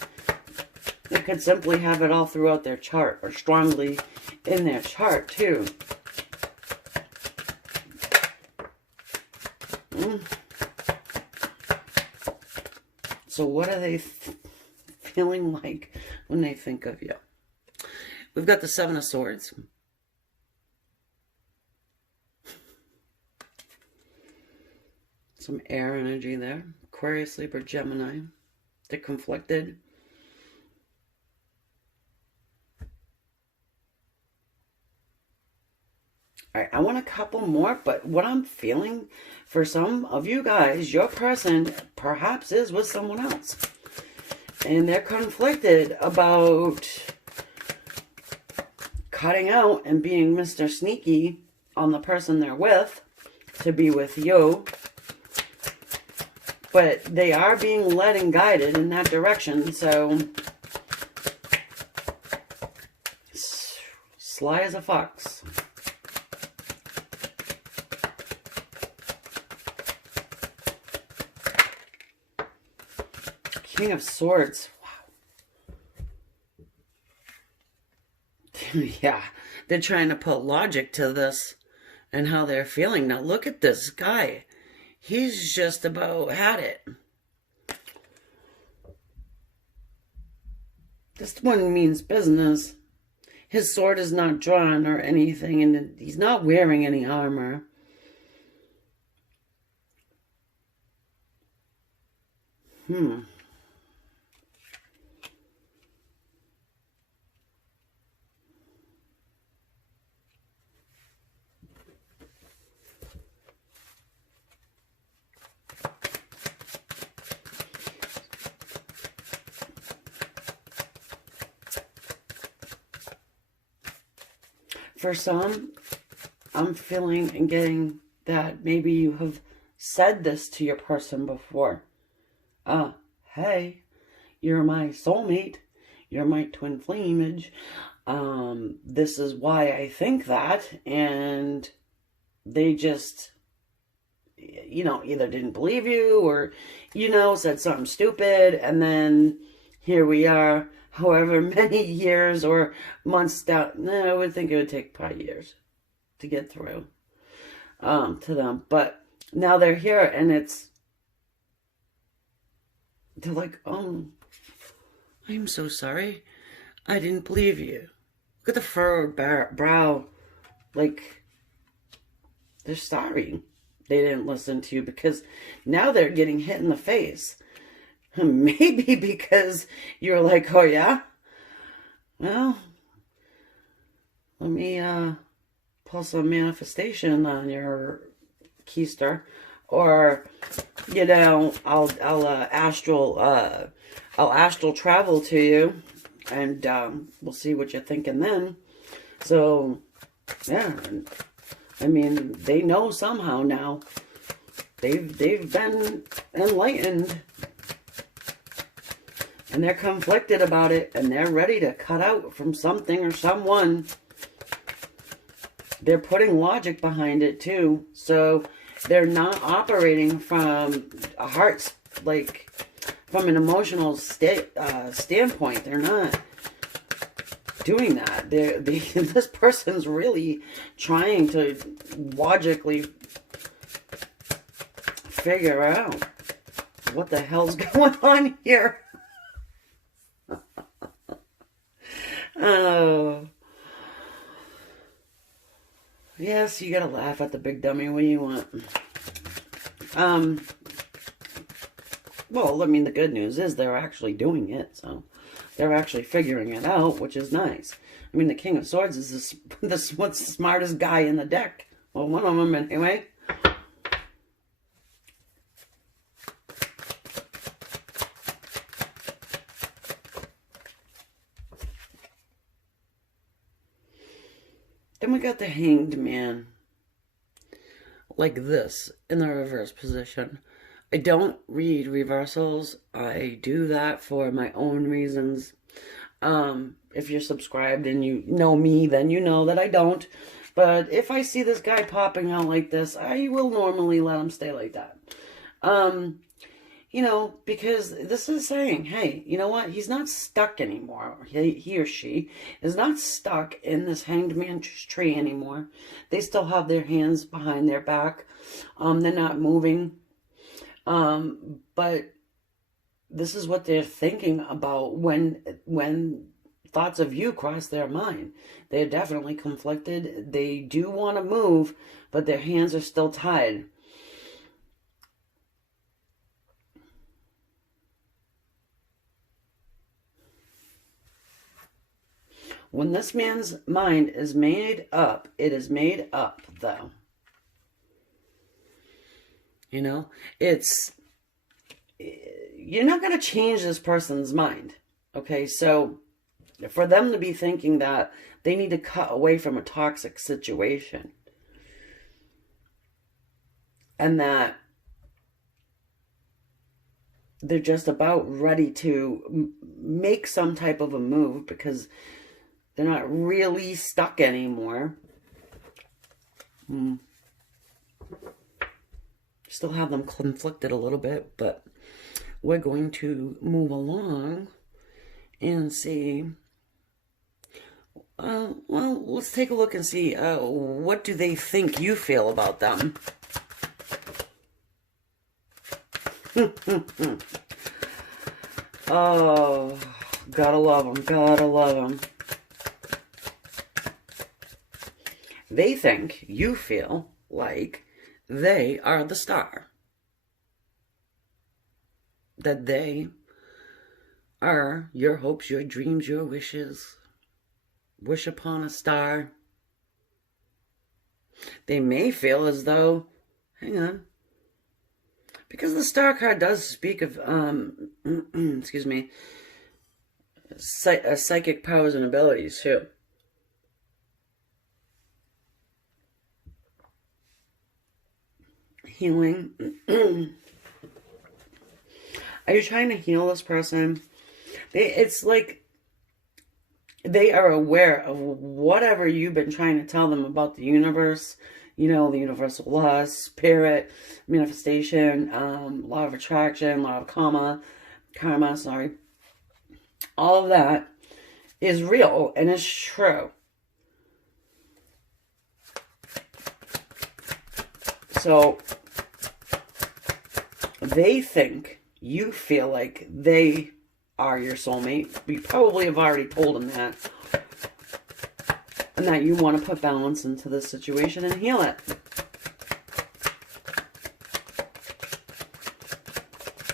They could simply have it all throughout their chart, or strongly in their chart too. So what are they feeling like when they think of you? We've got the Seven of Swords. Some air energy there. Aquarius, Libra, Gemini. They're conflicted. All right, I want a couple more, but what I'm feeling for some of you guys, your person perhaps is with someone else. And they're conflicted about cutting out and being Mr. Sneaky on the person they're with to be with you. But they are being led and guided in that direction, so sly as a fox. King of Swords. Wow. Yeah, they're trying to put logic to this and how they're feeling. Now look at this guy. He's just about had it. This one means business. His sword is not drawn or anything, and he's not wearing any armor. For some, I'm feeling and getting that maybe you have said this to your person before. Hey, you're my soulmate. You're my twin flamage. This is why I think that. And they just, you know, either didn't believe you or, you know, said something stupid. And then here we are. However many years or months down, no, I would think it would take probably years to get through to them. But now they're here, and they're like, oh, I'm so sorry. I didn't believe you. Look at the furrowed brow. Like, they're sorry they didn't listen to you, because now they're getting hit in the face. Maybe because you're like, oh yeah? Well, let me pull some manifestation on your keister. Or, you know, I'll astral travel to you, and we'll see what you're thinking then. So, yeah, I mean, they know somehow now. They've been enlightened. And they're conflicted about it, and they're ready to cut out from something or someone. They're putting logic behind it, too. So they're not operating from a heart, like, from an emotional standpoint. They're not doing that. This person's really trying to logically figure out what the hell's going on here. Oh. Yes, you gotta laugh at the big dummy when you want. Well, I mean, the good news is they're actually doing it, so they're actually figuring it out, which is nice. I mean, the King of Swords is what's the smartest guy in the deck. Well, one of them anyway. Then we got the Hanged Man, like this, in the reverse position. I don't read reversals. I do that for my own reasons. If you're subscribed and you know me, then you know that I don't. But if I see this guy popping out like this, I will normally let him stay like that. You know, because this is saying, hey, you know what? He's not stuck anymore. He or she is not stuck in this hanged man's tree anymore. They still have their hands behind their back. They're not moving. But this is what they're thinking about when thoughts of you cross their mind. They're definitely conflicted. They do want to move, but their hands are still tied. When this man's mind is made up, it is made up, though. You know, you're not going to change this person's mind. Okay, so for them to be thinking that they need to cut away from a toxic situation, and that they're just about ready to make some type of a move because they're not really stuck anymore. Still have them conflicted a little bit, but we're going to move along and see. Well, let's take a look and see what do they think you feel about them. Oh, gotta love them, gotta love them. They think you feel like they are the star. That they are your hopes, your dreams, your wishes. Wish upon a star. They may feel as though, hang on, because the star card does speak of, excuse me, psychic powers and abilities too. Healing. Are you trying to heal this person? It's like they are aware of whatever you've been trying to tell them about the universe. You know, the universal law, spirit, manifestation, law of attraction, law of karma, sorry. All of that is real and is true. So they think you feel like they are your soulmate. You probably have already told them that. And that you want to put balance into this situation and heal it.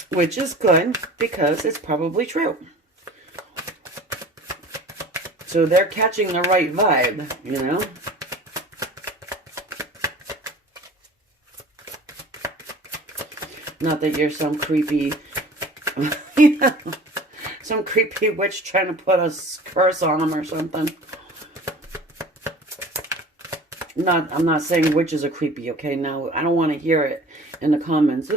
Which is good because it's probably true. So they're catching the right vibe, you know? Not that you're some creepy, you know, some creepy witch trying to put a curse on them or something. I'm not saying witches are creepy, okay? Now, I don't want to hear it in the comments,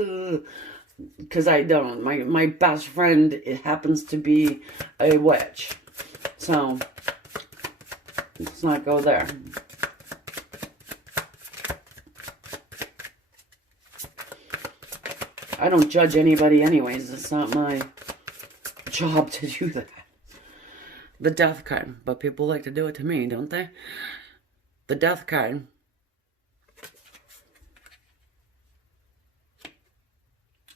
because I don't. My best friend, it happens to be a witch. So, let's not go there. I don't judge anybody anyways. It's not my job to do that. The death card. But people like to do it to me, don't they? The death card.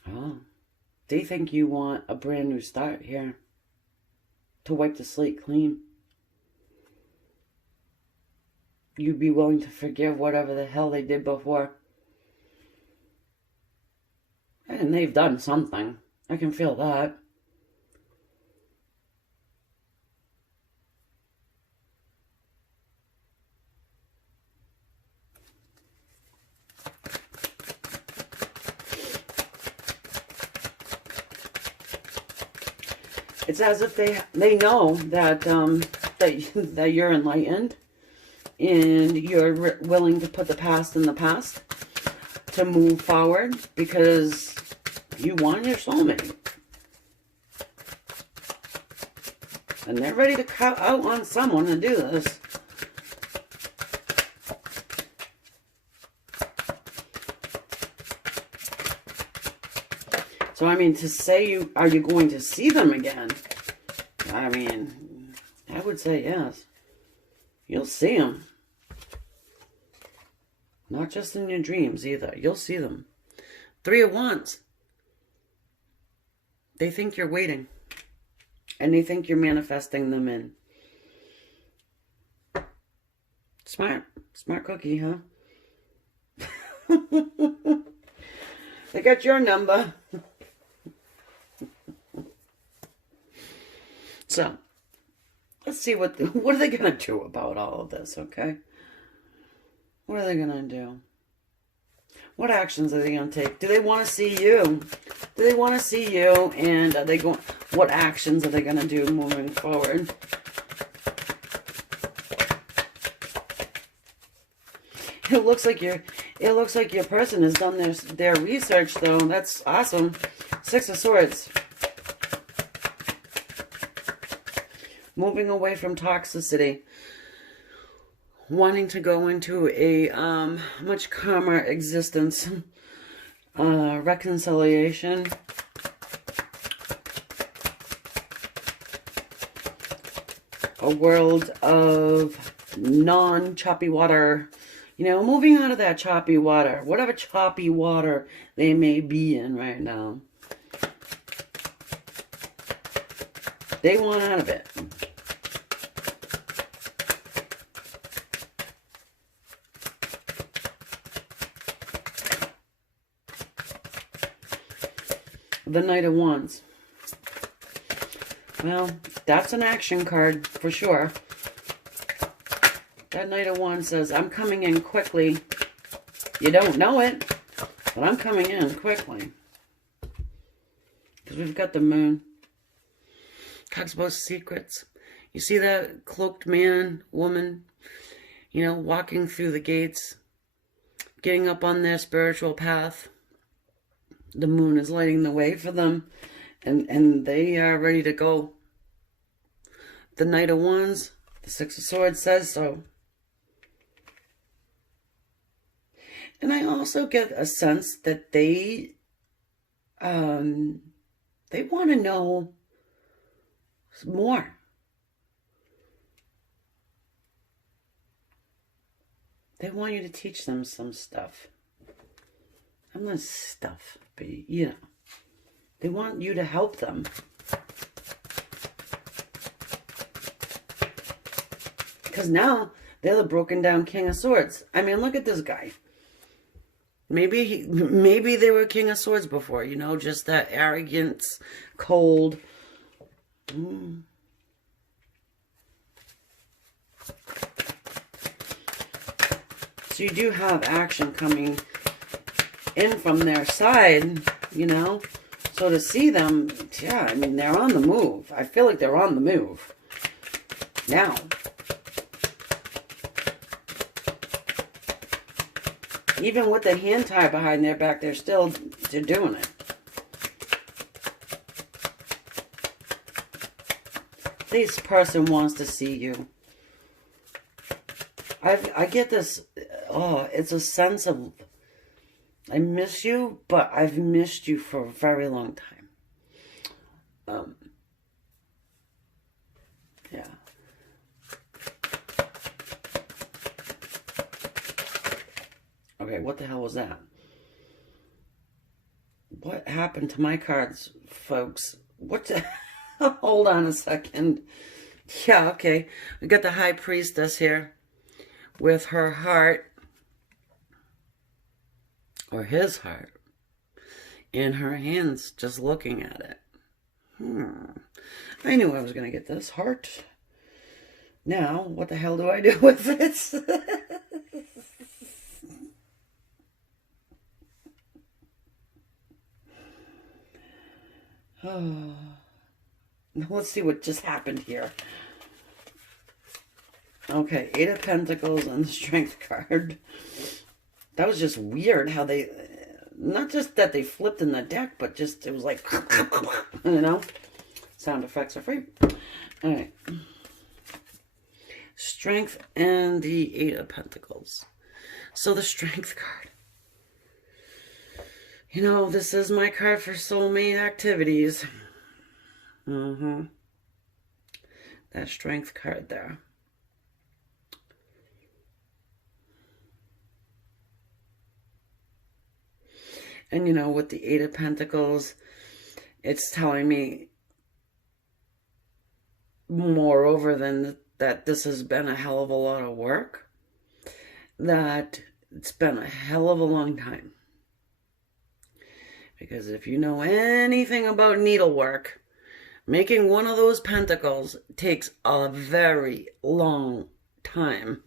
Oh. They think you want a brand new start here. To wipe the slate clean. You'd be willing to forgive whatever the hell they did before. And they've done something. I can feel that. It's as if they know that that you're enlightened and you're willing to put the past in the past to move forward because you want your soulmate. And they're ready to cut out on someone to do this. So, I mean, to say are you going to see them again? I mean, I would say yes. You'll see them. Not just in your dreams either. You'll see them. 3 of Wands. They think you're waiting. And they think you're manifesting them in. Smart. Smart cookie, huh? They got your number. So, let's see what are they going to do about all of this, okay? What are they going to do? What actions are they going to take? Do they want to see you? Do they want to see you? And are they going? What actions are they going to do moving forward? It looks like your person has done their research, though. That's awesome. 6 of Swords. Moving away from toxicity. Wanting to go into a much calmer existence. Reconciliation. A world of non-choppy water. You know, moving out of that choppy water. Whatever choppy water they may be in right now. They want out of it. The Knight of Wands. Well, that's an action card for sure. That Knight of Wands says, I'm coming in quickly. You don't know it, but I'm coming in quickly. Because we've got the Moon. Talks about secrets. You see that cloaked man, woman, you know, walking through the gates, getting up on their spiritual path. The Moon is lighting the way for them, and they are ready to go. The Knight of Wands, the 6 of Swords says so. And I also get a sense that they want to know more. They want you to teach them some stuff. I'm not stuff, but you know, they want you to help them. Because now they're the broken down King of Swords. I mean, look at this guy. Maybe they were King of Swords before, you know, just that arrogance, cold. So you do have action coming in from their side, you know. So to see them, yeah, I mean, they're on the move. I feel like they're on the move now. Even with the hand tie behind their back, they're doing it. This person wants to see you. I get this, it's a sense of, I miss you, but I've missed you for a very long time. Yeah. Okay, what the hell was that? What happened to my cards, folks? What the... Hold on a second. Yeah, okay. We got the High Priestess here with her heart, or his heart, in her hands, just looking at it. I knew I was going to get this heart. Now, what the hell do I do with it? Oh. Let's see what just happened here. Okay, 8 of Pentacles and the Strength card. That was just weird how they... Not just that they flipped in the deck, but just it was like... You know? Sound effects are free. Alright. Strength and the 8 of Pentacles. So the Strength card. You know, this is my card for soulmate activities. That strength card there. And, you know, with the Eight of Pentacles, it's telling me, moreover than that, this has been a hell of a lot of work. That it's been a hell of a long time. Because if you know anything about needlework, making one of those pentacles takes a very long time.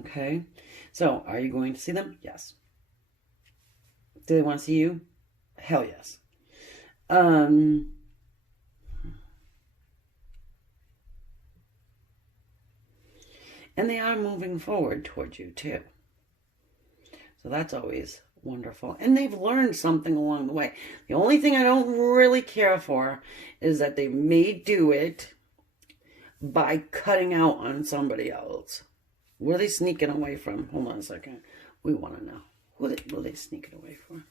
Okay? So, are you going to see them? Yes. Do they want to see you? Hell yes. And they are moving forward towards you too. So that's always wonderful. And they've learned something along the way. The only thing I don't really care for is that they may do it by cutting out on somebody else. What are they sneaking away from? Hold on a second. We want to know. What are they sneaking away from?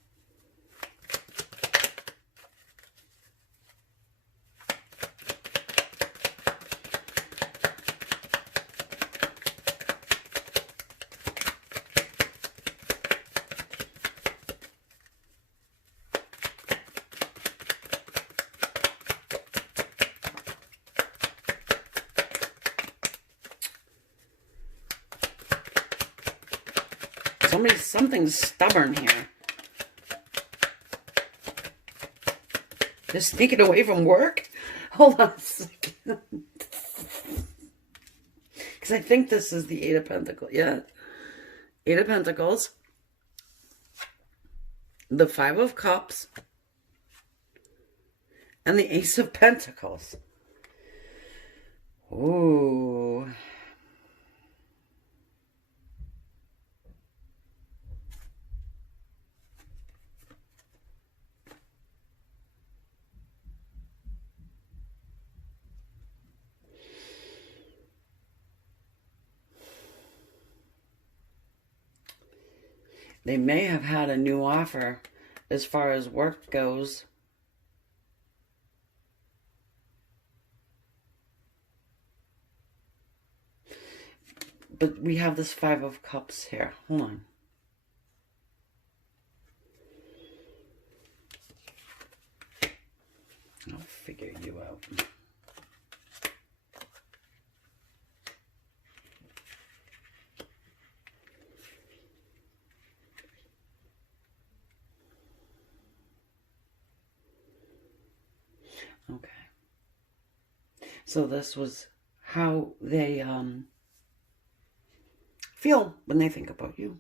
Something's stubborn here. They're sneaking away from work? Hold on a second. Because I think this is the Eight of Pentacles. Yeah. Eight of Pentacles. The Five of Cups. And the Ace of Pentacles. Ooh. They may have had a new offer as far as work goes. But we have this Five of Cups here. Hold on. I'll figure you out. Okay. So this was how they feel when they think about you.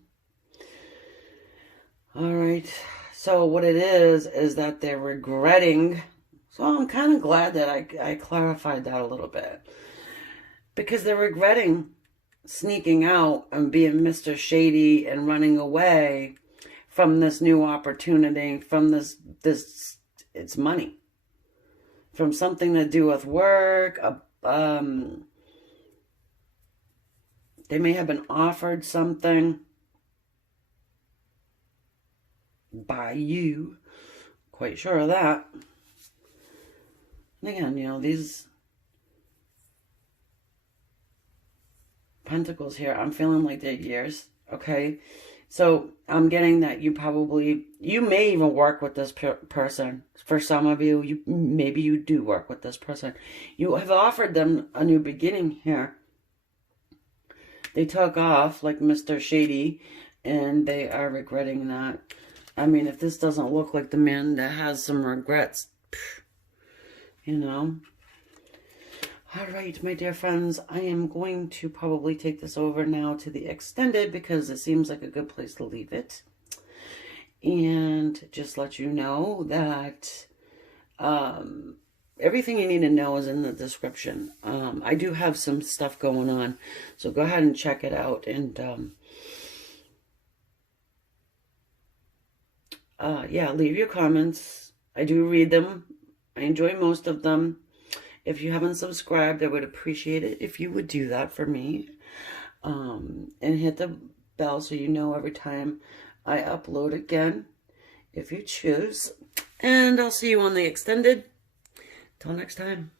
All right. So what it is that they're regretting. So I'm kind of glad that I clarified that a little bit. Because they're regretting sneaking out and being Mr. Shady and running away from this new opportunity, from this it's money. From something to do with work, they may have been offered something by you. Quite sure of that. And again, you know, these pentacles here, I'm feeling like they're years, okay? So I'm getting that you may even work with this person. For some of you, maybe you do work with this person. You have offered them a new beginning here. They took off like Mr. Shady, and they are regretting that. I mean, if this doesn't look like the man that has some regrets, you know. All right, my dear friends, I am going to probably take this over now to the extended because it seems like a good place to leave it. And just let you know that everything you need to know is in the description. I do have some stuff going on, so go ahead and check it out. And yeah, leave your comments. I do read them. I enjoy most of them. If you haven't subscribed, I would appreciate it if you would do that for me. And hit the bell so you know every time I upload again, if you choose. And I'll see you on the extended. Till next time.